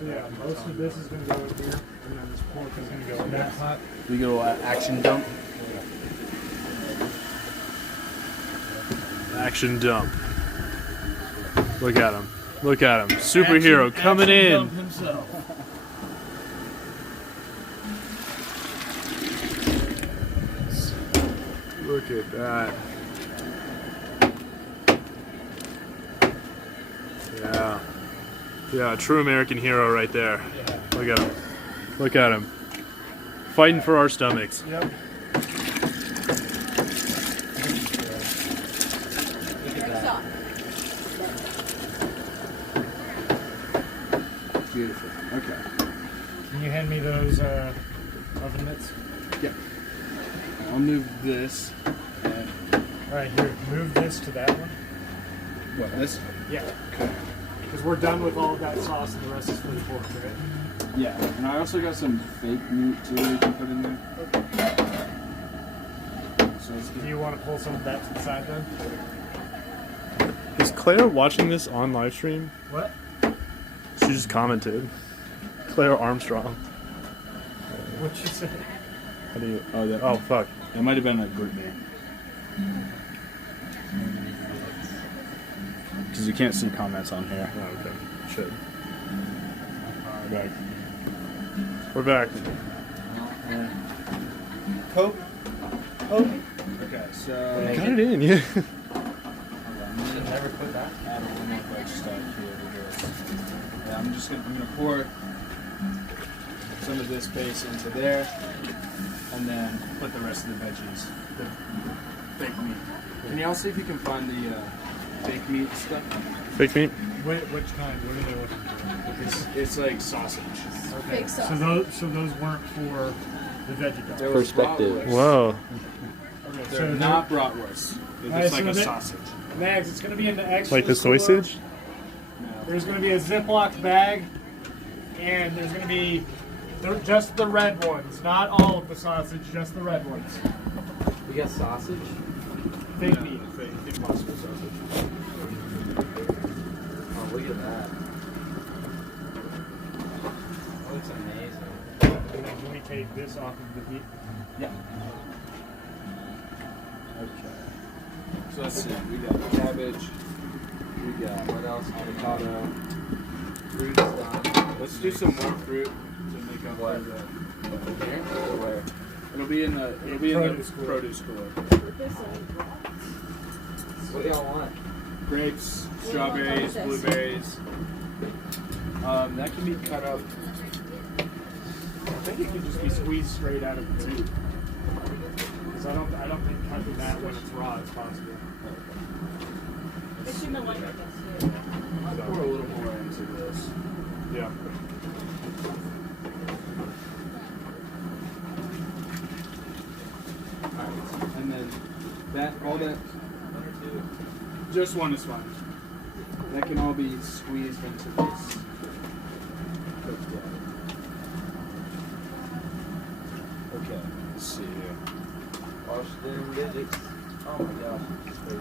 Yeah, most of this is going to go in here, and then this pork is going to go in that pot. We go to action dump. Action dump. Look at him. Look at him. Superhero coming in. Himself. Look at that. Yeah. Yeah, a true American hero right there. Look at him. Look at him. Fighting for our stomachs. Yep. Gregzock. Beautiful. Okay. Can you hand me those oven mitts? Yep. I'll move this. All right, here. Move this to that one. What, this? Yeah. Because we're done with all of that sauce and the rest is for the pork, right? Yeah. And I also got some fake meat too you can put in there. So let's Do you want to pull some of that to the side then? Is Claire watching this on live stream? What? She just commented. Claire Armstrong. What'd you say? How do you? Oh, oh fuck. That might have been a group name. Because you can't see comments on here. Oh, okay. Should. We're back. We're back. Pope. Okay, so. Got it in, yeah. Never put that. Add a little more veg stock here to this. Yeah, I'm gonna pour some of this base into there, and then put the rest of the veggies, the fake meat. Can y'all see if you can find the fake meat stuff? Fake meat. Which kind? What are they looking for? It's like sausage. Okay. Fake sauce. So those weren't for the veggie dog. They're Perspective. bratwurst. Whoa. Okay, They're not bratwurst. They're Alright, just like so a they- sausage. Mags, it's going to be in the extra. Like the soy store. sage? There's going to be a Ziploc bag, and there's going to be just the red ones, not all of the sausage, just the red ones. We got sausage. Fake meat. Fake impossible sausage. Oh, look at that. That looks amazing. And then can we take this off of the meat? Yeah. Okay. So let's see. We got cabbage. We got what else? Avocado. Fruit's done. Let's do some more fruit to make up for the. Here or where? It'll be in the Produce cooler. produce cooler. What do y'all want? Grapes, strawberries, blueberries. That can be cut up. I think it can just be squeezed straight out of the tube. Because I don't think cutting that when it's raw is possible. I'll pour a little more into this. Yeah. Alright. And then all that. Just one is fine. That can all be squeezed into this. Okay, let's see here. Washington digits. Oh my gosh. It's crazy.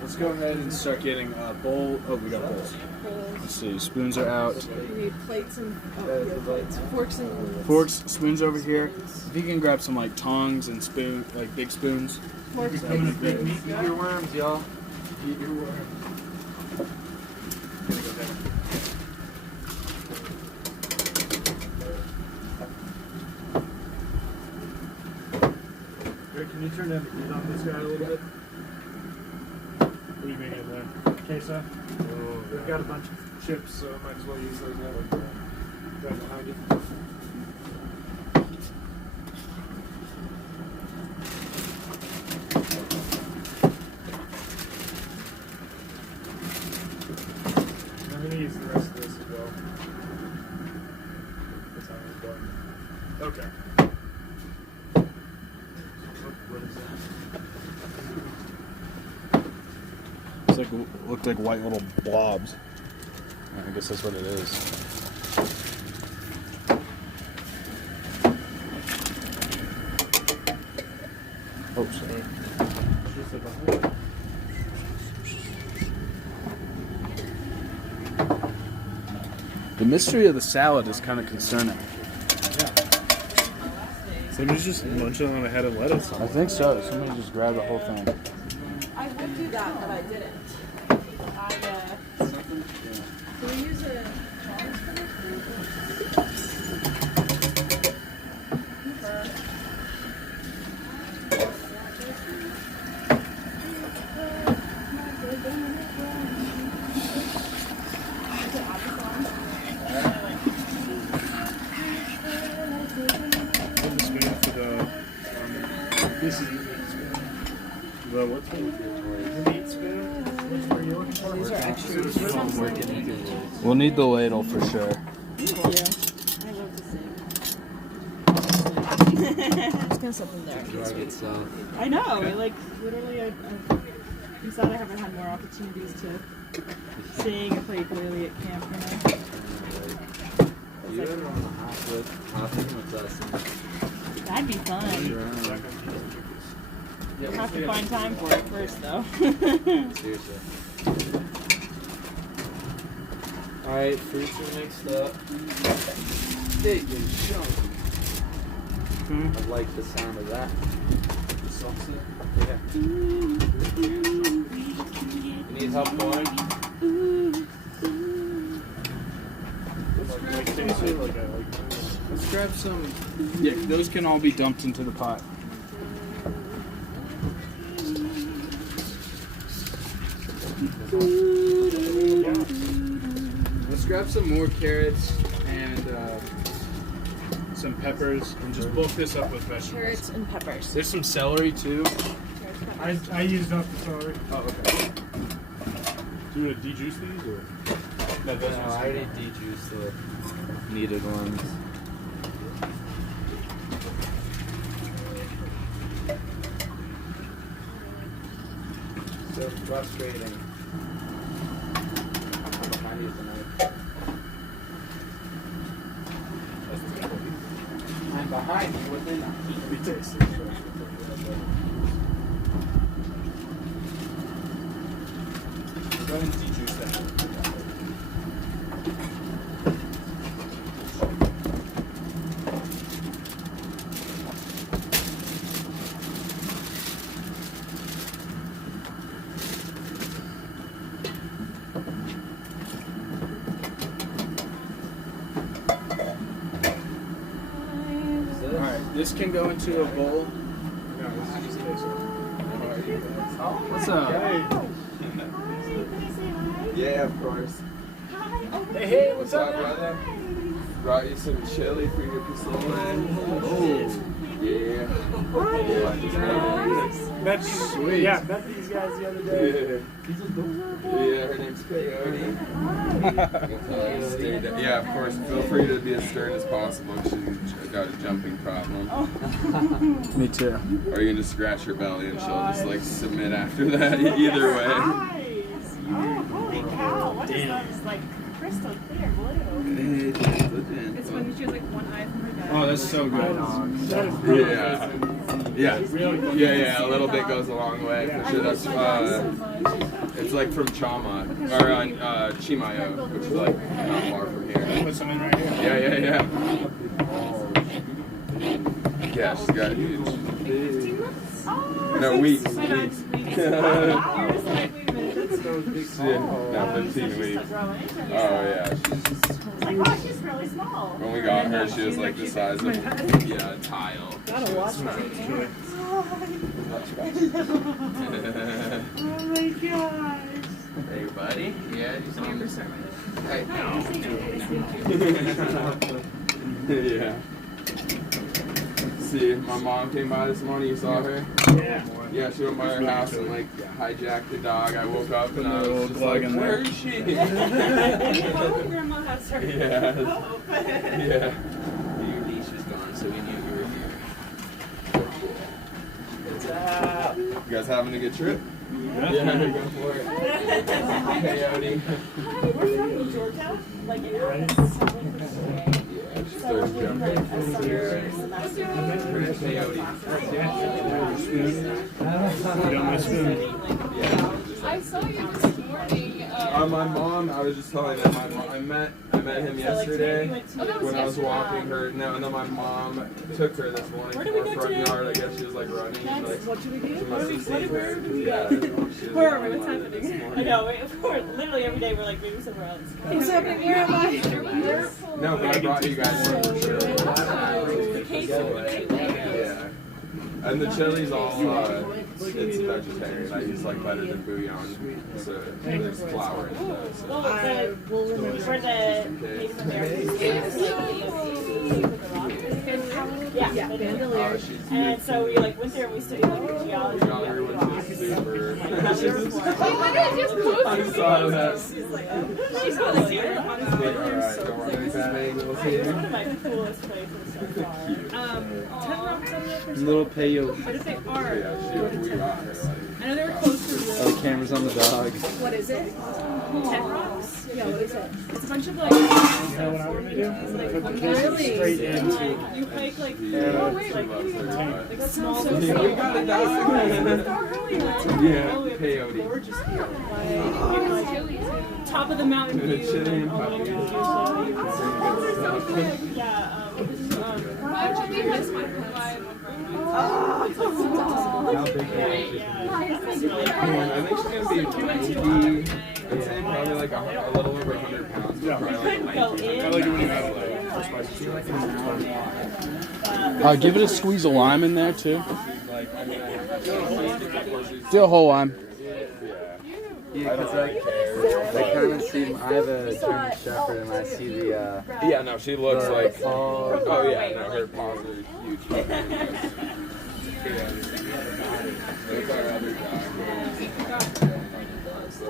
Let's go ahead and start getting a bowl. Oh, we got bowls. Let's see. Spoons are out. We need plates and plates. Forks and Forks, spoons over here. If you can grab some like tongs and like big spoons. forks. Eat your worms, y'all. Eat your worm. Can you turn down the heat on this guy a little bit? What are you making there? Queso? We've got a bunch of chips, so I might as well use those now. Right behind you. I'm going to use the rest of this as well. That's how it's done. Okay. What is that? It's like looked like white little blobs. I guess that's what it is. Oh, sorry. The mystery of the salad is kind of concerning. Somebody's just munching on a head of lettuce. I think so. Somebody just grabbed the whole thing. I would do that, but I didn't. Can we use a tongs for this? mushrooms. I'm working into this. We'll need the ladle for sure. Thank you. I love to sing. Just gonna set them there. It's good stuff. I know. Like literally, I'm sad I haven't had more opportunities to sing or play ukulele at camp. You ever on the hopping with us? That'd be fun. You'll have to find time for it first, though. Seriously. Alright, fruits are mixed up. Big and chunky. I like the sound of that. The salsa? Yeah. You need help pouring? Let's grab some. Yeah, those can all be dumped into the pot. Let's grab some more carrots and some peppers and just bulk this up with vegetables. Carrots and peppers. There's some celery too. I used up the celery. Oh, okay. Do you want to dejuice these or? No, I already dejuiced the needed ones. So frustrating. I'm behind you tonight. I'm behind you within a heat. Let me taste it. Go ahead and dejuice that. This can go into a bowl. No, this is just taste What's up? Yeah, of course. Hey, What's up, brother? Brought you some chili for your pozole. Oh, Yeah. Met sweet. Yeah, met these guys the other day. Yeah, her name's Coyote. Yeah, of course. Feel free to be as stern as possible. She's got a jumping problem. me too. Or you can just scratch her belly and she'll just like submit after that. Either way. Nice. Oh, holy cow. What is that? It's like crystal clear blue. It's funny, she has like one eye from her dad. Oh, that's so good. Yeah. Yeah, a little bit goes a long way for sure. That's it's like from Chama or Chimayo, which is like not far from here. Put some in right here. Yeah. Yeah, she's got huge. No, weeks. You're just like, wait a minute, that's No, 15 weeks. Oh yeah, like, wow, she's really small. when we got her, she was like the size of a tile. Gotta watch her. Oh my gosh. Hey, buddy. Yeah, you saw him this Hey, yeah. See, my mom came by this morning. You saw her? Yeah, she went by her house and like hijacked the dog. I woke up and I was just like, where is she? Grandma has her. Yeah. Yeah. Your niece was gone, so we knew you were here. You guys having a good trip? Yeah, go for it. Coyote. We're from Georgia. Like, it happens so quickly. Yeah, she starts jumping. I saw you this morning. My mom, I was just telling them, I met him yesterday when I was walking her. No, and then my mom took her this morning from her front yard. I guess she was like running. Like, What should we do? she must have seen her. Yeah, Where are we? What's happening? I know. We're literally every day we're like maybe somewhere else. What's happening? Where am I? No, but I brought you guys some for sure. Yeah. And the chili's all, it's vegetarian. I use like better than bouillon. So there's flour in it. So. Well, for the Native Americans, yeah, bandolier. And so we like went there and we studied like geology. Everyone's just super. Why did I just post I saw that. She's like, honestly, you're Alright, so don't want any bad angles here. one of my coolest places so far. 10 rocks on there for Little peyote. But if they are, Yeah, she we got her. I know they were close to the. Oh, the camera's on the dog. What is it? 10 rocks? Yeah, what is it? It's a bunch of like. You know what I'm gonna do? Put the kids straight into You hike like. Yeah, small. we got a dog. Yeah, peyote. Gorgeous here. Like, top of the mountain view. Chili and all the way puppies. down to the- Yeah, this is How big I think she's gonna be 90. I'd say probably like a little over 100 pounds. Yeah. Probably like 90. I like it when you have like Give it a squeeze of lime in there too. Like, I mean, I Do a whole lime. Yeah, because like kind of see, I have a German Shepherd and I see the, yeah, no, she looks the like. paw. Oh yeah, no, her paws are huge. That's our other dog. It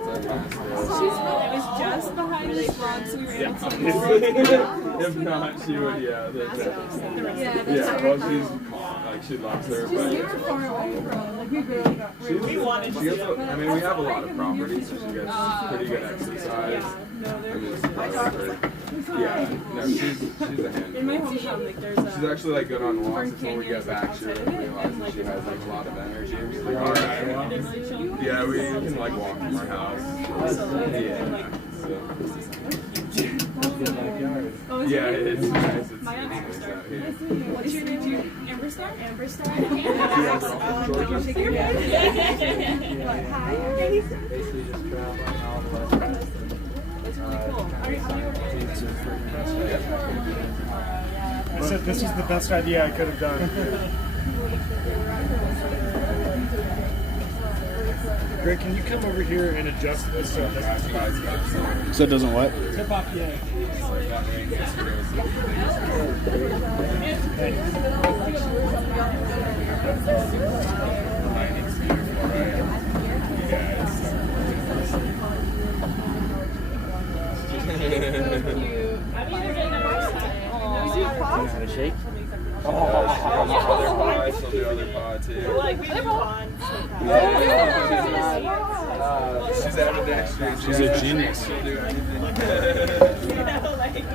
was just behind this front, so we ran into If not, she would, yeah. Yeah, well, she loves her, but she gets, I mean, we have a lot of property, so she gets pretty good exercise. I mean, yeah, no, she's a handful. in my hometown, like there's a. She's actually like good on walks. It's when we get back, she realizes she has like a lot of energy. We're like, all right. Yeah, we can like walk from our house. Yeah. So. Yeah, it's nice. It's nice out here. What is your name? Amber Star? Amber Star. Basically just traveling all the way. I said this is the best idea I could have done. Greg, can you come over here and adjust this so it doesn't So it doesn't what? tip off the egg? How to shake? Other pie, she'll do other pie too. Like we have fun. She's ambidextrous. She's a genius. She'll do anything.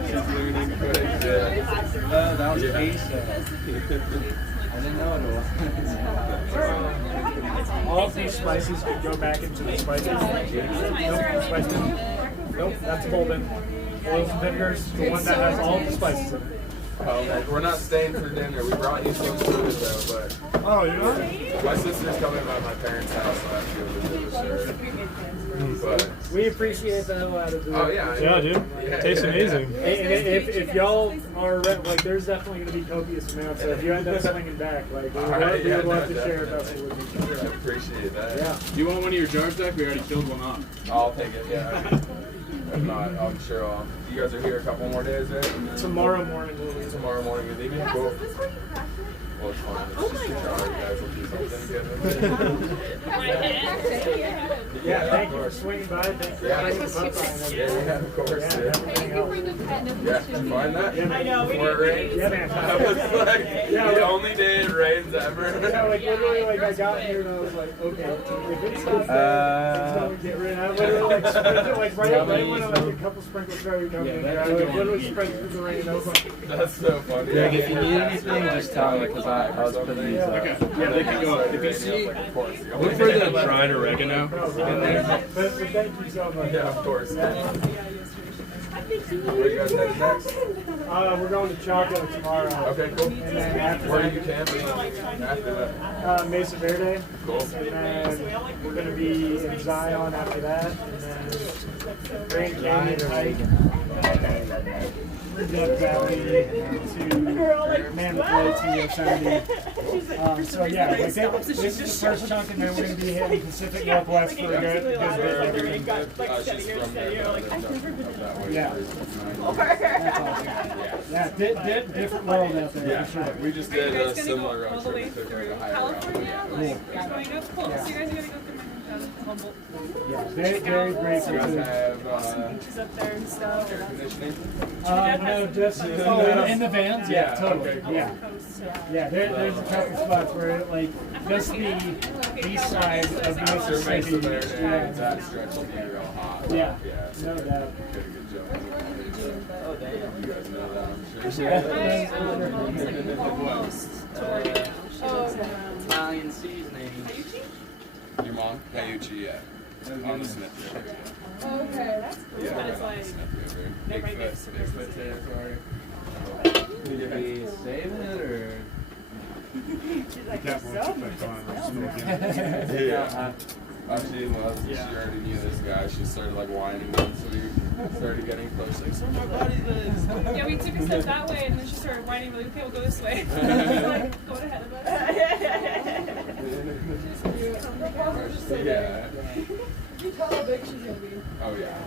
She's learning quick. Yeah. That was a piece. I didn't know what it was. All of these spices could go back into the spices. Nope, spices. Nope, that's golden. Oils and vinegars, the one that has all the spices in it. Oh, we're not staying for dinner. We brought you some food though, but Oh, you know? my sister's coming by my parents' house, so I have to go visit her. But We appreciate the hell out of it. oh yeah, Yeah, dude. Yeah, Tastes yeah, amazing. And if y'all are like, there's definitely going to be copious amounts. So if you end up swinging back, like, we would Alright, yeah, love no, to share a definitely. vessel with you. I appreciate that. Yeah. Do you want one of your jars, Zach? We already filled one up. I'll take it. Yeah. If not, I'm sure I'll. You guys are here a couple more days, right? Tomorrow morning we'll leave. Tomorrow morning we leave. Cool. Well, it's fine. It's just a jar. You guys will do something good with it. Yeah, thank you for swinging by. Thank you for bringing the pup by and everything. Yeah, of course. Yeah, everything else. Yeah, did you find that? Yeah, I know. Before it rained? Yeah, man. That was like the only day it rains ever. Yeah, like literally, like I got here and I was like, okay, if it stops there, it's going to get rid of it. I literally like sprinkled, like right when I like a couple sprinkles started coming in there, I like literally sprinkled the rain and I was like, That's so funny. Greg, if you need anything, just tell me because I was putting these up. Yeah, they can go. If you see, look for the dried oregano in there. but thank you so much. Yeah, of course. Where you guys headed next? We're going to Chaco tomorrow. Okay, cool. And then after Where are that, you camping after that? Mesa Verde. Cool. And then we're going to be in Zion after that. And then Grand Canyon hike. Death Valley to Mandalay to Yosemite. So yeah, like this is the first chunk, and then we're going to be hitting Pacific Northwest for a good bit. She's from there. Yeah. That's awesome. Yeah, different world out there. Yeah, For sure. we just did a similar road trip. We took like a higher route. California, like, you're going up. Cool. So you guys are gonna go through my hometown. Humboldt. Yeah, very great You food. guys have Beaches up there and stuff. air conditioning? No, just in the vans. Yeah, Yeah, totally. okay, cool. Yeah, yeah. There's a couple spots where like just the east side of After Mississippi. Mesa Verde, Yeah, that stretch will be real hot. Yeah, Yeah, so no good- doubt. Good job. Oh damn. You guys know that, I'm sure. Mom's like almost touring now. She lives in Italian seasoning. Your mom? Cayuchi, yeah. On the Smith River. Okay, that's Yeah, But it's on the like- Smith River. they're right next to Bigfoot territory. Did we save it or? She's like, That "Yourself, won't you affect can on smell smoking. Yeah. She loves it. She already knew this guy. She started like whining once we started getting close. Like, so my body lives. Yeah, we took a step that way, and then she started whining. We're like, okay, we'll go this way. She's like, go ahead of us. Yeah. You tell how big she's gonna be. Oh yeah.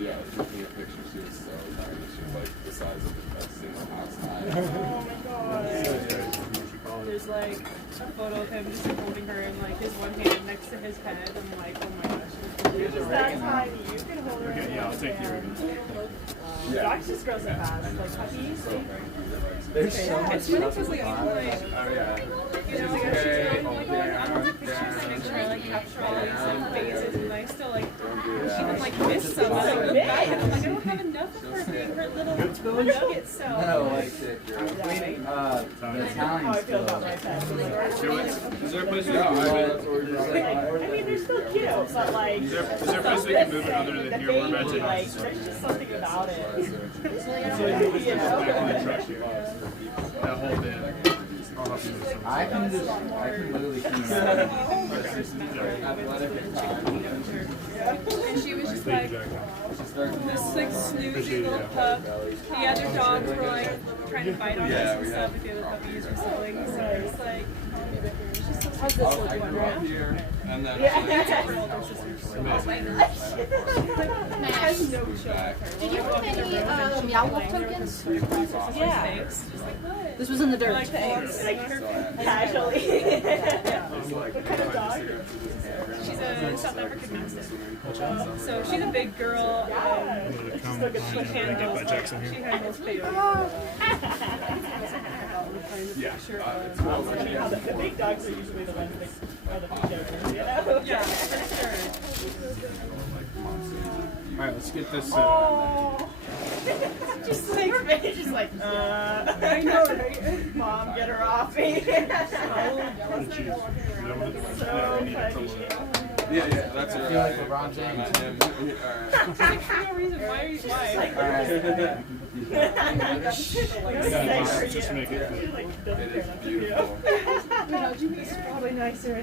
Yeah, looking at pictures, she was so tiny. She was like the size of a single house high. Oh my god. There's like a photo of him just holding her in like his one hand next to his head. I'm like, oh my gosh. She's just that tiny. You can hold her. Okay, yeah, I'll take the Oregon. Dogs just grow so fast. Like puppies. There's so much It's really stuff because in like the I'm like, Oh yeah. you know, like she's growing, like when I'm taking pictures, I make sure I like capture all these like phases, and I still like even like miss some. I like look back and I'm like, I don't have enough of her being her little nugget self. No, like the Italian How I feel about my pet. Is there a place we No, can I move mean, it? that's what we're I mean, they're still cute, but like. Is there a place we can move it other than the here? We're about baby, to like, there's just something about it. back in the truck here. That whole bit. I'll help you with some. I can literally keep that. Athletic at times. And she was just Thank like, you, Jack. this like snoozy Appreciate it, little yeah. pup. The other dogs were like trying to bite on us Yeah, and we stuff, have- but the other puppies were siblings. So it's like, How's this I looking? grew up here, and then her older sister's so Nice. Did you have any Meow Wolf tokens? yeah. This was in the dirt. Like the eggs. Like her casually. what kind of dog? She's a South African Mastiff. So she's a big girl. I'm gonna come She and get handles, by Jackson she here. handles baby. Yeah. It's Funny how the big dogs are usually the ones that are the big jokers, you know? Yeah, for sure. All right, let's get this. Oh. Just like her face, just like, I know, right? Mom, get her off me. Cheese. Is that what it is? So funny. Yeah, that's her. feel like LeBron James. For no reason. Why are you? Why? Just make it. It is beautiful. It's probably nicer. He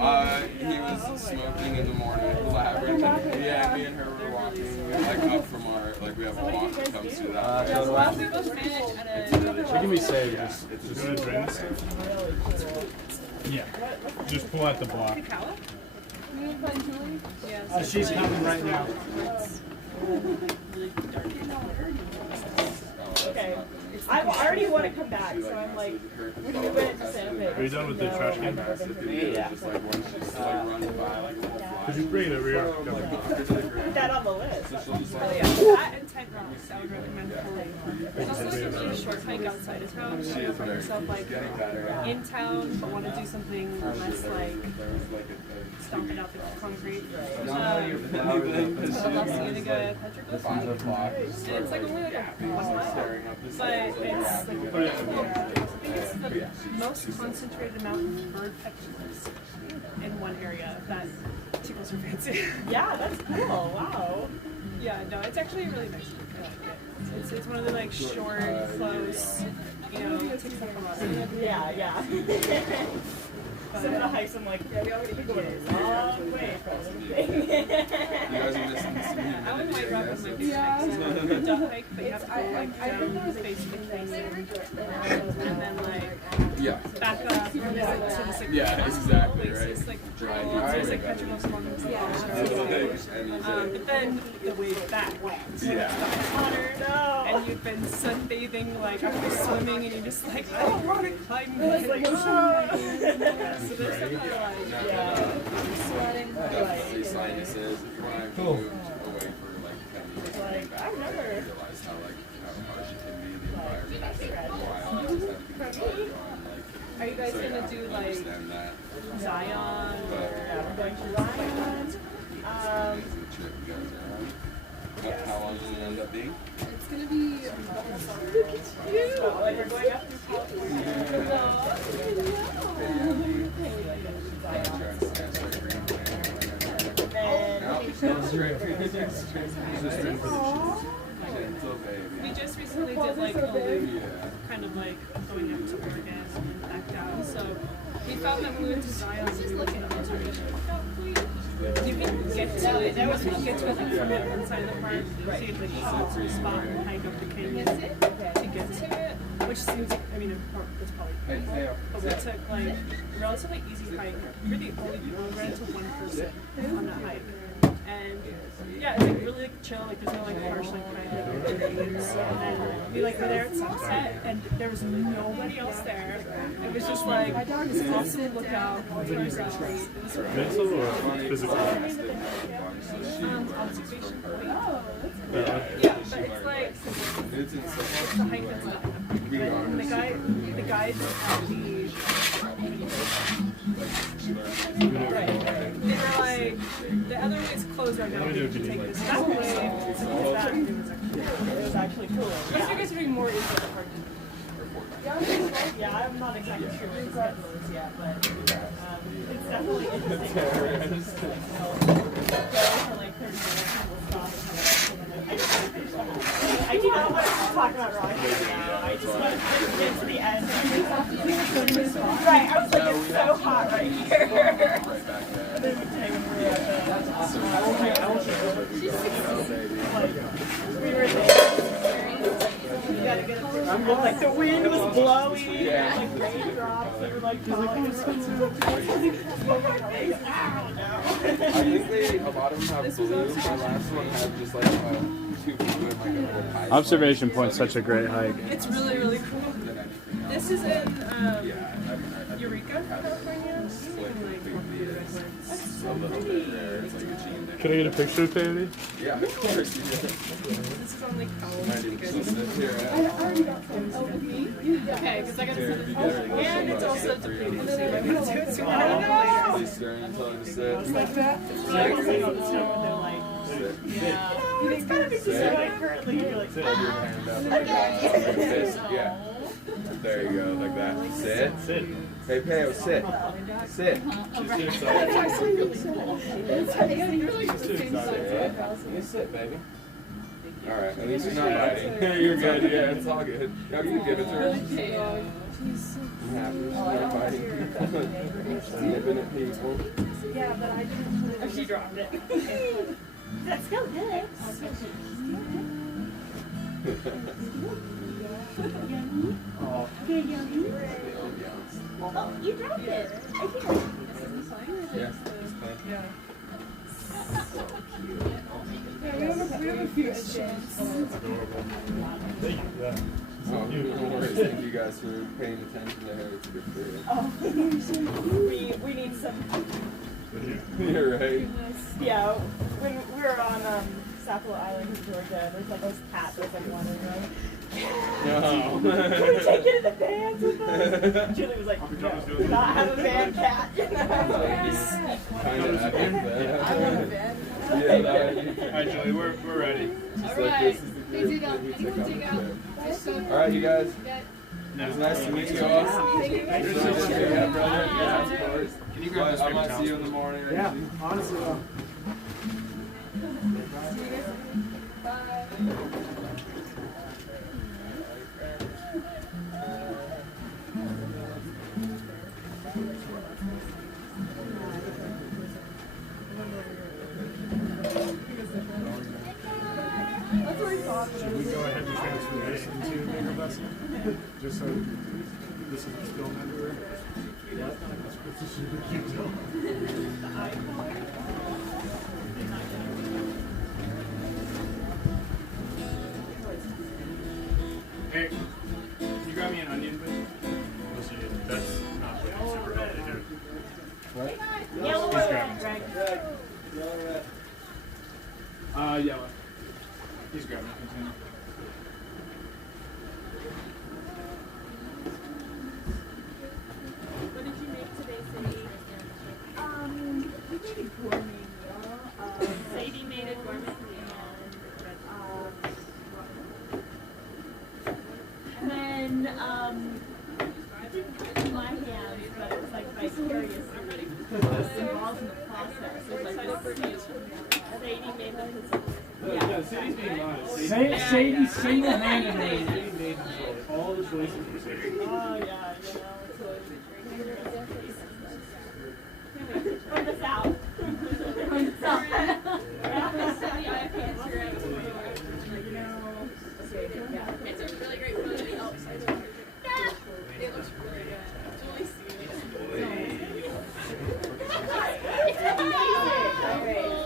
was smoking in the morning at the labyrinth. Yeah, me and her were walking like up from our we have a walk that comes through that. Yeah, so last week was managed at a. It can be saved. It's You gonna drain this stuff? Yeah. Just pull out the block. Cacao? Yeah. so She's like- coming right now. Okay. I already want to come back, so I'm like, when you went to Santa Fe. Are you done with the trash can? yeah. Just like when she's like runs by like little flies. Could you bring it over here? Put that on the list. So she'll just Oh like yeah, that and Tent Rocks, I would recommend fully. There's also like a really short hike outside of town. So you find yourself like in town, but want to do something less like stomping out the concrete. So La Cienega Petroglyph. And it's like only like a 1 mile, but it's like, I think it's the most concentrated amount of bird petroglyphs in one area that tickles your fancy. Yeah, that's cool. Wow. Yeah, no, it's actually really nice. I like it. It's one of the like short, close, you know, takes up a lot of it. Yeah. Some of the hikes, I'm like, yeah, we already been going a long way from the thing. You guys are missing some. I wouldn't mind dropping my big hikes. a duck hike, but you have to go like down basically canyon, and then like back up to this like exactly, right. It's like it's like catching us along the but then the way back, so it's hotter, and you've been sunbathing like after swimming, and you're just like, I don't want to climb this. Like, so there's something like sweating. Definitely sinuses. When I moved away for like 10 years, I remember. I realized how harsh it can be. The environment is wild. I just have to be Are you guys gonna do like Zion or going to Zion? How long does it end up being? It's gonna be almost summer. Look at you! Like we're going up through California. We just recently did like a loop, kind of like going up to Oregon and then back down. So we found that when we went to Zion, we were looking at observation. You can get to it. You can get to it like from the inside of the park. So you have like a spot and hike up the canyon to get to it, which seems like it's probably cool. But we took like a relatively easy hike. We're the only people. We ran into one person on that hike. And yeah, it's like really like chill, like there's no like harsh like kind of grades. And then we like were there at sunset and there was nobody else there. It was just like this awesome lookout. It was great. It was Mental or physical? Observation point. Yeah, but it's like it's the hike that's not. And the guides at right. They were like, the other way is closed right now. You can take this that way. It was actually cool. Unless you guys are doing more info the park. Yeah, I'm not exactly sure what the schedule is yet, but it's definitely interesting. Go for like 30 minutes and we'll stop I do not want to talk about Rocky right now. I just want to get to the end. Right, I was like, it's so hot right here. We were there. Like the wind was blowing, like raindrops that were like falling. I think a lot of them have blue. My last one had just like 2 people in like a little high. Observation Point's such a great hike. It's really, really cool. This is in Eureka, California. A little bit there. It's like a gene. Can I get a picture of Bailey? Yeah, of course. This is on Lake Powell. Okay, because I got to see this. And it's also depleted. So I'm going to do it sooner than later. He's staring and telling him to sit. Like that? It's really cool on the snow and they're like, yeah. It's kind of big to sit like currently. You're like, Hold your hand up like that. Fist. Yeah. There you go, like that. Sit. Sit. Hey, Peo, sit. Sit. She's too excited. That's actually really cool. It's Sit. You sit, baby. Alright, at least you're not biting. You're good, yeah, it's all good. No, you can give it to her. I'm happy she's not biting people. Snipping at people. Yeah, but I didn't put it. She dropped it. That's so good. Oh. Oh, you dropped it. I hear it. Yeah. Yeah. Yeah, we have a few additions. Thank you. Yeah. Oh, no worries. Thank you guys for paying attention to her. It's good for you. Oh, we need some. You're right. Yeah, when we were on Sapelo Island in Georgia, there's like this cat that's like wandering around. No. Can we take it in the vans with us? Julie was like, no, do not have a van cat. Kind of epic, I love a van. Yeah, Alright, Julie, we're ready. just like this is the group that we took on the trip. Alright, you guys. It was nice to meet you all. Thank you. Yeah, brother. Yeah, of course. Can you grab this I might paper see you in the morning. or Yeah, anything. honestly, Bye. That's what we thought. Should we go ahead and transfer this into a bigger vessel? Just so this isn't spilled everywhere? Hey, can you grab me an onion, please? That's not what I'm super healthy, dude. What? He's grabbing some. Yellow. He's grabbing a container. What did you make today, Sadie? We made a gourmet meal. Sadie made a gourmet meal. And then, I didn't put it in my hands, but it was like vicarious. It was involved in the process. It was like this Sadie made the pozole. Yeah, Sadie's being honest. Sadie single-handedly made All the choices were Sadie. Oh, yeah, you know, it's like... Point this out. Point this out. It's a really great photo. It helps. It looks really good. Julie's seen it. It's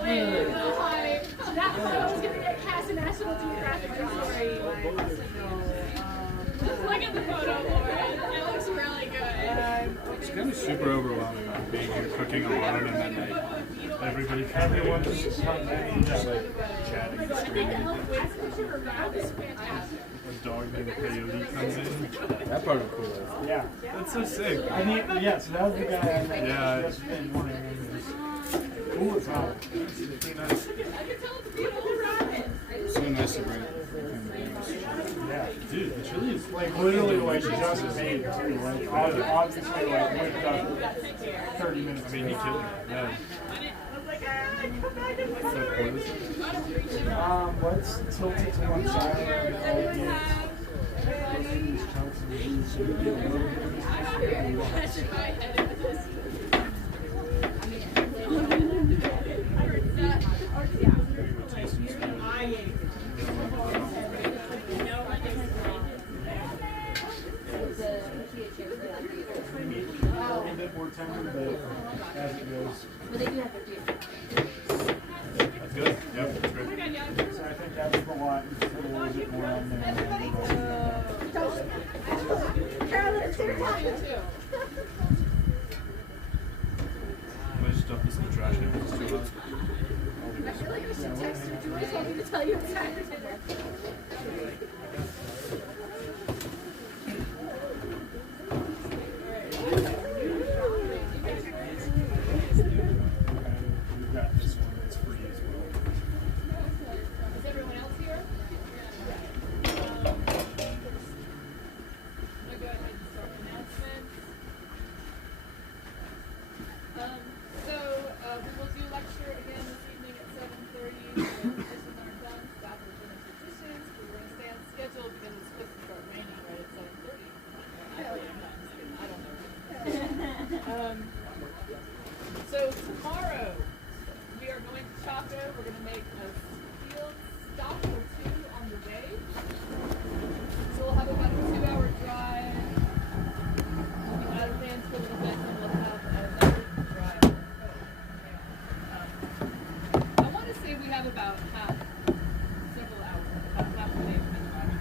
amazing. That photo was going to get cast a National Geographic story. Look at the photo, Lauren. It looks really good. It's kind of super overwhelming being here cooking alone and then like everyone's just coming in just like chatting and screaming. A dog named Coyote comes in. That part was cool. Yeah. That's so sick. I mean, yeah, so that was the guy I met Yeah. yesterday morning. And cool as hell. It's pretty nice. So nice to bring. Yeah. Dude, the chili is Like literally like just made too. Like obviously like whipped up 30 minutes. I mean, he killed it. Yeah. Let's tilt it to one side and I'll get these chunks of meat so we get a little bit of a little bit more tender, but as it goes. But they do have their due. That's good. Yep, that's good. So I think that's the lot. Just put a little bit more on there. I'm gonna just dump this in the trash now. It's too hot. I feel like I should text you. Joy told me to tell you exactly. We've got this one that's free as well. Is everyone else here? I'm gonna go ahead and start announcements. We will do lecture again this evening at 7:30. Petitions aren't done. Staff will finish petitions. We're going to stay on schedule because it's supposed to start raining right at 7:30. I don't know. So tomorrow we are going to Chaco. We're going to make a field stop or two on the way. So we'll have about a 2-hour drive. We'll be out of Vans for a little bit, and we'll have another drive. I want to say we have about several hours, about half a day for the drive.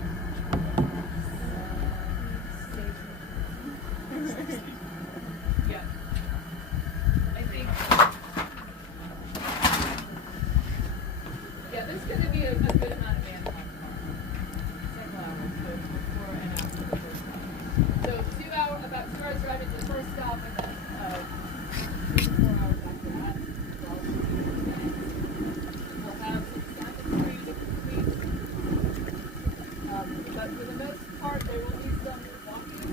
Yeah. I think. Yeah, there's going to be a good amount of manpower. Several hours, both before and after the first stop. So about 2 hours driving to the first stop, and then 3 to 4 hours after that. We'll have some cabinetry to complete. But for the most part, there will be some walking,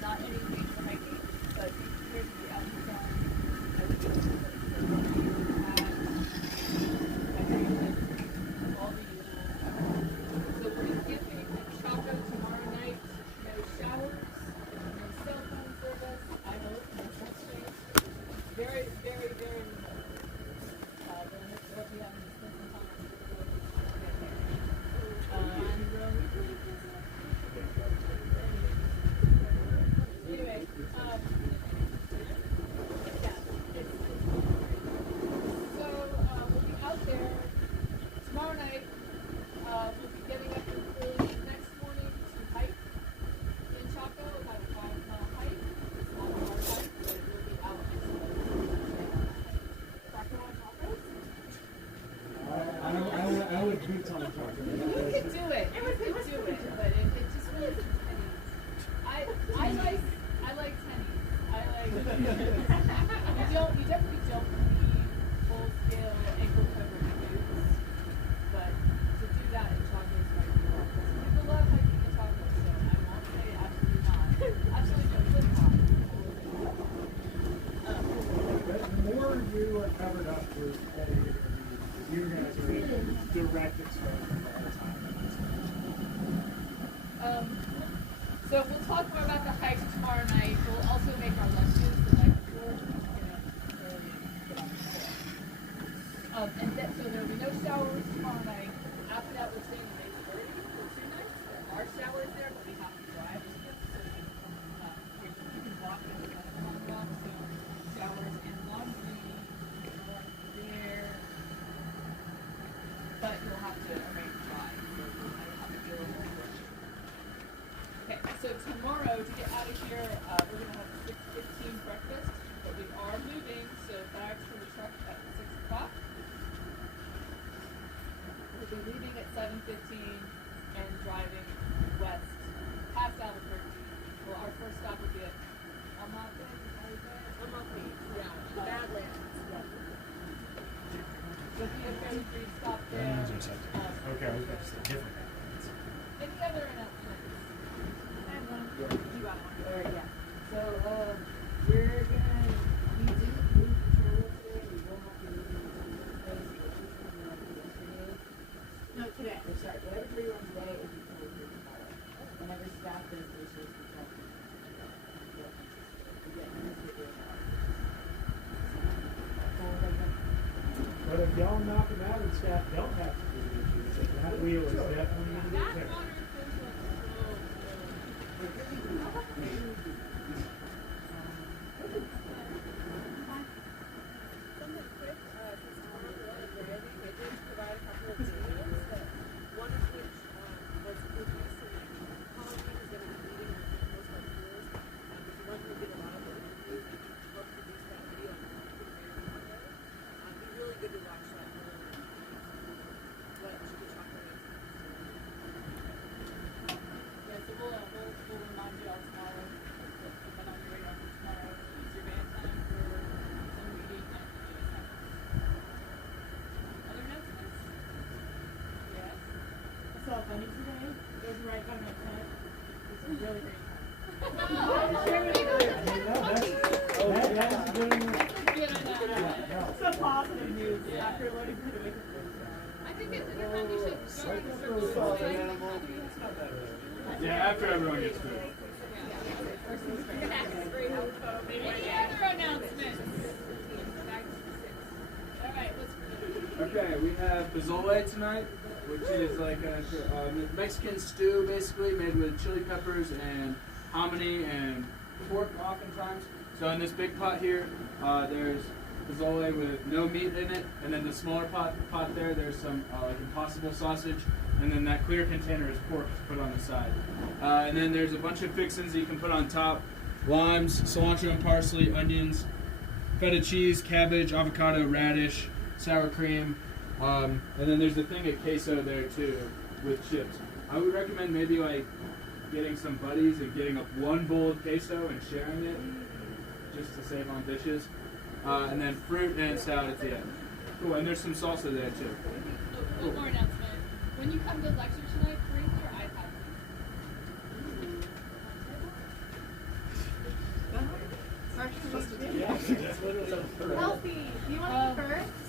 not any major hiking, but be prepared to be out in the sun. All the usual. boots on the truck. You could do it. You could do it, but it just really tennies. I like tennies. I like. You definitely don't need full scale ankle covering boots, but to do that in chocolates might be wrong. People love hiking in chocolates, so I won't say absolutely not. Absolutely no flip flop. The more you are covered up with better you guys are in direct exposure all the time. So we'll talk more about the hike tomorrow night. We'll also make our lunches the night before. And then, so there will be no showers tomorrow night. After that, we're staying the night 30 for 2 nights. There are showers there, but we have to drive to them, so you can walk in the walk. So showers and laundry there, but you'll have to arrange drive. So you'll have to deal with it. Okay, so tomorrow to get out of here, we're gonna have a 6:15 breakfast, but we are moving, so bags for the truck at 6 o'clock. We'll be leaving at 7:15 and driving west past Albuquerque. Well, our first stop will be at Almonte. Yeah, Badlands. There'll be a fairly brief stop there. Okay, I was about to say different. Any other announcements? Yeah. So, we're gonna, we do move the trailer today, we will not be moving the space, but we yesterday. No, today. We're sorry, whatever we run today is we can move tomorrow. Whenever staff does dishes, we try to. But if y'all knock them out and staff don't have to do the issues, that wheel is definitely going to be there. Funny today. It was right by my tent. It was really great. That's Some positive news after loading for the week. I think it's a good time you should go Yeah, after everyone gets food. Any other announcements? All right, let's Okay, we have pozole tonight, which is like a Mexican stew, basically made with chili peppers and hominy and pork, oftentimes. So in this big pot here, there's pozole with no meat in it, and then the smaller pot there, there's some like impossible sausage, and then that clear container is pork to put on the side. And then there's a bunch of fixings that you can put on top: limes, cilantro and parsley, onions, feta cheese, cabbage, avocado, radish, sour cream. And then there's a thing of queso there too, with chips. I would recommend maybe like getting some buddies and getting up one bowl of queso and sharing it, just to save on dishes. And then fruit and salad at the end. Cool, and there's some salsa there too. one more announcement. When you come to the lecture tonight, bring your iPad. Healthy. Do you want to eat first?